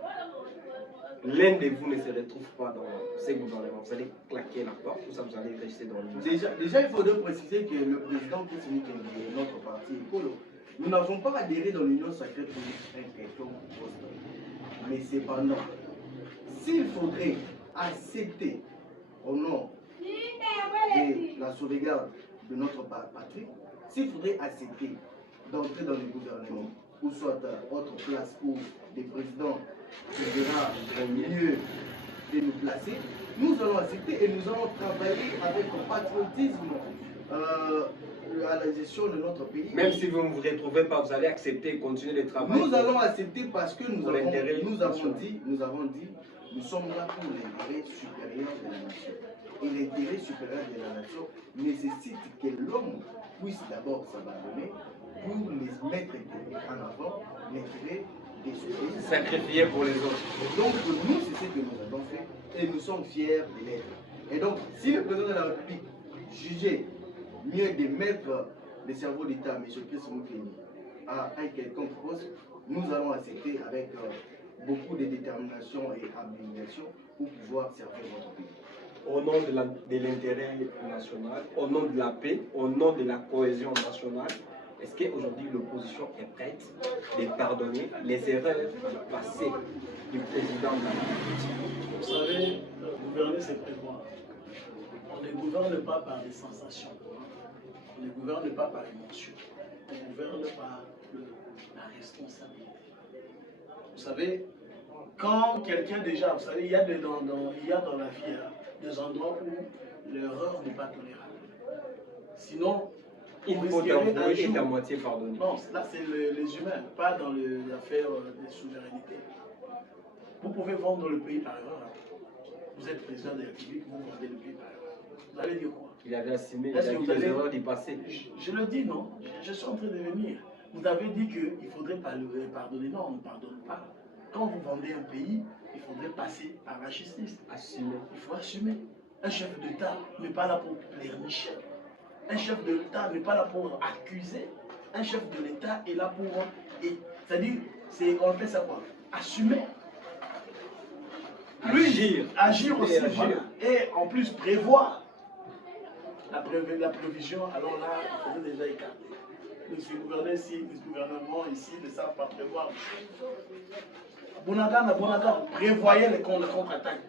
l'un de vous ne se retrouve pas dans ces gouvernements, vous allez claquer la porte ou ça vous allez rester dans le déjà, il faudrait préciser que le président de notre parti écolo, nous n'avons pas adhéré dans l'Union sacrée pour un quelconque poste. Mais cependant, s'il faudrait accepter au nom de la sauvegarde de notre patrie, s'il faudrait accepter d'entrer dans le gouvernement, ou soit à autre place où les présidents verra mieux de nous placer, nous allons accepter et nous allons travailler avec patriotisme à la gestion de notre pays. Même si vous ne vous retrouvez pas, vous allez accepter et continuer de travailler. Nous allons accepter parce que nous avons dit, nous sommes là pour l'intérêt supérieur de la nation. Et l'intérêt supérieur de la nation nécessite que l'homme puisse d'abord s'abandonner pour les mettre en avant l'intérêt de ce pays. Sacrifier pour les autres. Donc nous, c'est ce que nous avons fait et nous sommes fiers de l'être. Et donc, si le président de la République jugeait mieux de mettre le cerveau d'État, M. Chris Moukeni, à un quelconque poste, nous allons accepter avec beaucoup de détermination et abnégation pour pouvoir servir notre pays. Au nom de l'intérêt national, au nom de la paix, au nom de la cohésion nationale, est-ce qu'aujourd'hui l'opposition est prête de pardonner les erreurs du passé du président de la République? Vous savez, gouverner c'est prévoir. On ne gouverne pas par des sensations. On ne gouverne pas par émotion. On gouverne par la responsabilité. Vous savez, quand quelqu'un déjà, vous savez, il y a dans la vie des endroits où l'erreur n'est pas tolérable. Sinon, il faut t'avouer et ta moitié pardonner. Non, là c'est les humains, pas dans l'affaire des souverainetés. Vous pouvez vendre le pays par erreur. Vous êtes président de la République, vous vendez le pays par erreur. Vous allez dire quoi? Il avait assumé les erreurs du passé. Je le dis, non. Je suis en train de venir. Vous avez dit qu'il faudrait pardonner. Non, on ne pardonne pas. Quand vous vendez un pays, il faudrait passer par la justice. Assumer. Il faut assumer. Un chef d'État n'est pas là pour pleurnicher. Un chef de l'État n'est pas là pour accuser. Un chef de l'État est là pour... C'est-à-dire, on appelle ça quoi? Assumer. Lui, agir aussi. Voilà. Et en plus, prévoir. La prévision, alors là, il faudrait déjà écarter. Les gouvernements ici ne savent pas prévoir. Bounaga, prévoyez les contre-attaques.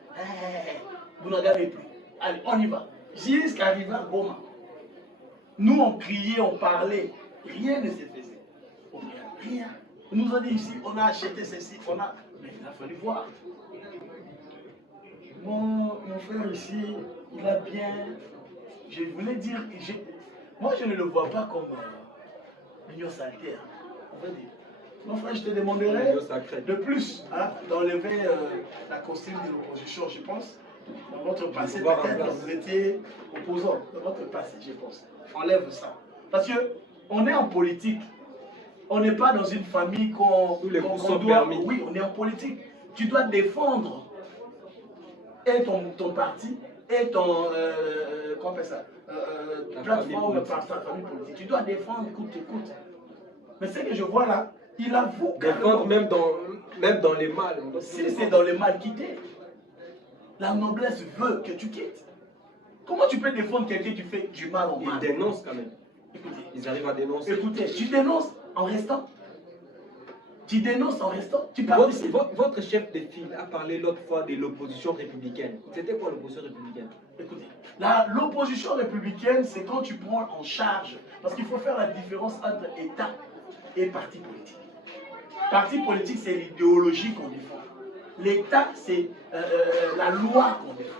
Bounaga n'est plus. Allez, on y va. Jusqu'à arriver à Goma. Nous, on criait, on parlait. Rien ne se faisait. Rien. On nous a dit ici, on a acheté ceci, mais il a fallu voir. Mon frère ici, il a bien... Je voulais dire, moi je ne le vois pas comme l'union saltaire. On va dire. Mon frère, je te demanderais de plus d'enlever la costume de l'opposition, je pense. Dans votre passé, peut-être vous étiez opposant. Dans votre passé, je pense. Enlève ça. Parce qu'on est en politique. On n'est pas dans une famille qu'on doit... Oui, on est en politique. Tu dois défendre ton parti et ton comment on appelle ça, plateforme famille par sa famille politique. Tu dois défendre, écoute. Mais ce que je vois là, il avoue Défendre même dans les mal. Si c'est dans le mal, quitter. La noblesse veut que tu quittes. Comment tu peux défendre quelqu'un qui fait du mal au mal? Ils dénoncent quand même. Écoutez, Ils arrivent à dénoncer. écoutez, tu dénonces en restant. Tu dénonces en restant. Tu participes. Votre chef de file a parlé l'autre fois de l'opposition républicaine. C'était quoi l'opposition républicaine? Écoutez, l'opposition républicaine, c'est quand tu prends en charge. Parce qu'il faut faire la différence entre État et parti politique. Parti politique, c'est l'idéologie qu'on défend. L'État, c'est la loi qu'on défend.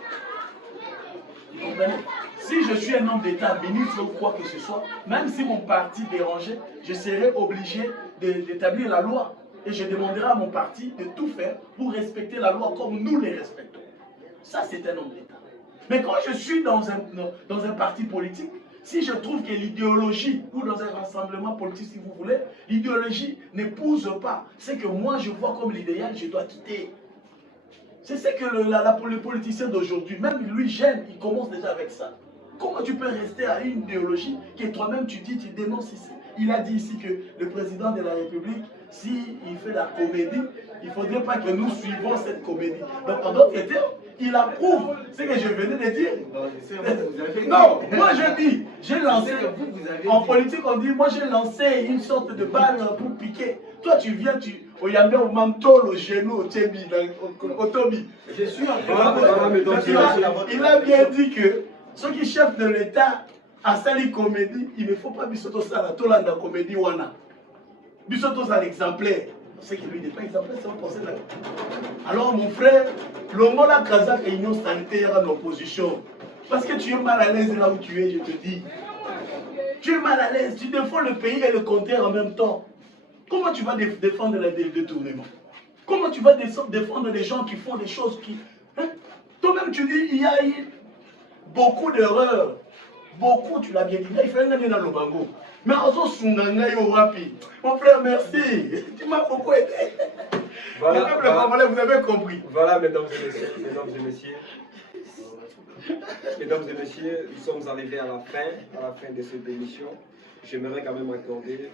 Vous comprenez? Si je suis un homme d'État, ministre ou quoi que ce soit, même si mon parti dérangeait, je serais obligé d'établir la loi. Et je demanderai à mon parti de tout faire pour respecter la loi comme nous les respectons. Ça, c'est un homme d'État. Mais quand je suis dans un parti politique, si je trouve que l'idéologie, ou dans un rassemblement politique si vous voulez, l'idéologie n'épouse pas ce que moi je vois comme l'idéal, je dois quitter. C'est ce que le politicien d'aujourd'hui, même lui gêne, il commence déjà avec ça. Comment tu peux rester à une idéologie que toi-même tu dis, tu dénonces ici? Il a dit ici que le président de la République, s'il fait la comédie, il ne faudrait pas que nous suivons cette comédie. Donc en d'autres termes, il approuve ce que je venais de dire. Non, moi je dis, j'ai lancé, en politique on dit, moi j'ai lancé une sorte de balle pour piquer. Toi tu viens, au Yambe, au manteau, au genou, au tchebi, au tobi. Je suis en train il a bien dit que ceux qui chefs de l'État à Sali Comédie, il ne faut pas bisoto sala tolanda comédie wana. Bisoto sala exemplaire. C'est que lui n'est pas exemplaire, c'est un conseil là. Alors mon frère, le mot la Kazakh et Union sanitaire en opposition. Parce que tu es mal à l'aise là où tu es, je te dis. Tu es mal à l'aise, tu défends le pays et le contraire en même temps. Comment tu vas défendre le détournement? Comment tu vas défendre les gens qui font des choses qui... Hein? Toi-même tu dis, il y a eu beaucoup d'erreurs. Beaucoup, tu l'as bien dit. Il fait un année dans le bango. Mais mon frère, merci. Tu m'as beaucoup aidé. Voilà, vous avez compris. Voilà, mesdames et messieurs. Mesdames et messieurs, nous sommes arrivés à la fin de cette émission. J'aimerais quand même accorder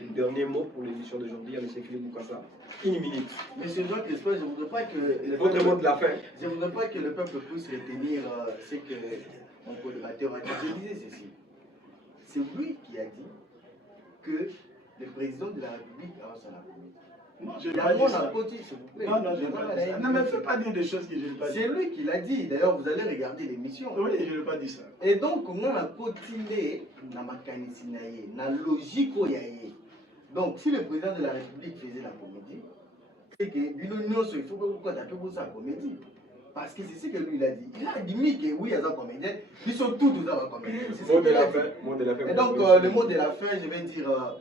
le dernier mot pour l'émission d'aujourd'hui à M. Philippe Boukassa. Une minute. Monsieur Doc, je ne voudrais pas que... Votre mot de la fin. Je ne voudrais pas que le peuple puisse retenir ce que mon collaborateur a dit. Je disais ceci. C'est lui qui a dit que le président de la République a un commis. Non, je n'ai pas dit ça. Non, je n'ai pas dit ça. Non, mais fais pas dire des choses que je n'ai pas dit. C'est lui qui l'a dit. D'ailleurs, vous allez regarder l'émission. Oui, je n'ai pas dit ça. Et donc, on a continué dans ma dans la logique où il y a. Donc, si le président de la République faisait la comédie, c'est que l'union, il faut que vous sa comédie. Parce que c'est ce que lui il a dit. Il a admis que oui, il y a un comédien. Ils sont tous dans la comédie. Mot de la fin. Et donc, le mot de la fin, je vais dire,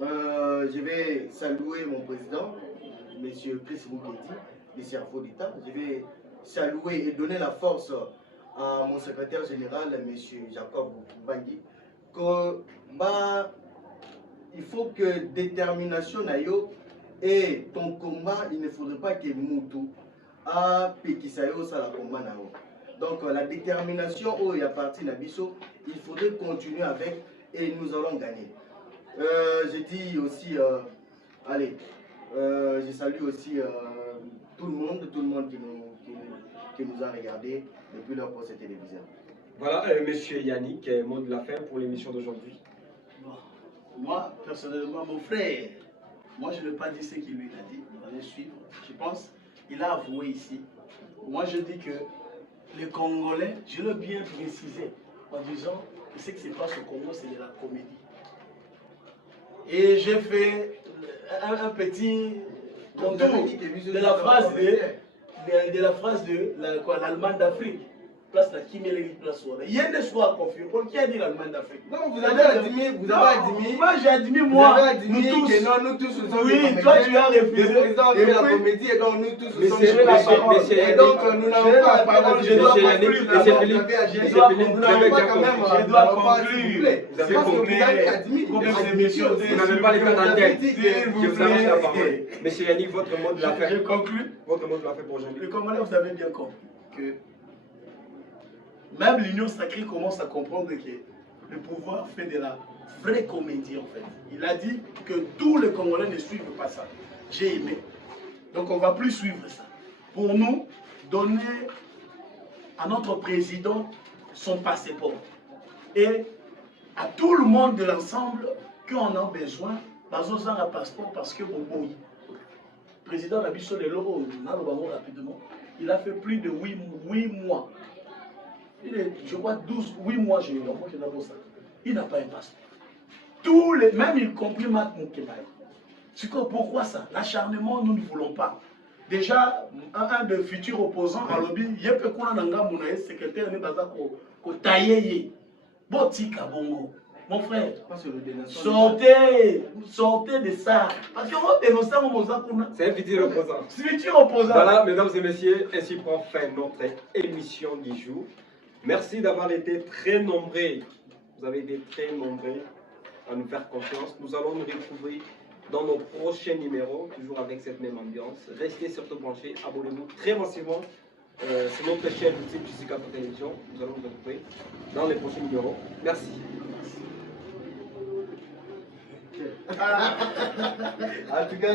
je vais saluer mon président, M. Chris Moukedi, le cerveau d'État. Je vais saluer et donner la force à mon secrétaire général, M. Jacob Bangui, que il faut que détermination nayo et ton combat, il ne faudrait pas que Moutou a Pekisayo ça la combat nao. Donc la détermination où il y a parti Nabiso, il faudrait continuer avec et nous allons gagner. Je dis aussi, je salue aussi tout le monde qui nous a regardé depuis leur poste télévision. Voilà, monsieur Yannick, mot de la fin pour l'émission d'aujourd'hui. Bon. Moi, personnellement, mon frère, moi je ne vais pas dire ce qu'il lui a dit, vous allez suivre. Je pense qu'il a avoué ici. Moi je dis que les Congolais, je l'ai bien précisé en disant que ce qui se passe au Congo, c'est de la comédie. Et j'ai fait un petit contour de la phrase de l'Allemagne d'Afrique. Place la Kimélé, place Wara. Il y a des soirs confiés. Pour qui a dit l'Allemagne d'Afrique? Non, vous avez admis, Moi j'ai admis, moi. Nous tous. Que non, nous tous, nous sommes oui, toi tu as refusé. Le président a fait la comédie et donc nous tous, nous sommes sur la parole. Et donc nous n'avons pas la parole. Je dois conclure. Je dois conclure. Vous avez admis. Vous n'avez pas les temps d'antenne. Je vous arrache la parole. Monsieur Yannick, votre mot de la fin. Je conclue. Votre mot de la fin pour aujourd'hui. Le Congolais, vous avez bien compris que Même l'Union sacrée commence à comprendre que le pouvoir fait de la vraie comédie en fait. Il a dit que tous les Congolais ne suivent pas ça. J'ai aimé. Donc on ne va plus suivre ça. Pour nous, donner à notre président son passeport. Et à tout le monde de l'ensemble qui en a besoin, dans un passeport parce que le président Nabiso de l'Euro, rapidement, il a fait plus de 8 mois. Il est, je crois, 8 mois, il n'a pas un passeport. Tous les, même y compris Mat Moukebaï. C'est que pourquoi ça? L'acharnement, nous ne voulons pas. Déjà, un de futurs opposants à lobby, il y a peu qu'on a un secrétaire, il a taillé. Botika bongo. Mon frère, sortez de ça. Parce que c'est un futur opposant. Futur opposant. Voilà, mesdames et messieurs, ainsi prend fin notre émission du jour. Merci d'avoir été très nombreux. Vous avez été très nombreux à nous faire confiance. Nous allons nous retrouver dans nos prochains numéros, toujours avec cette même ambiance. Restez surtout branchés, abonnez-vous très massivement sur notre chaîne YouTube Jessica Télévision. Nous allons nous retrouver dans les prochains numéros. Merci. En tout cas,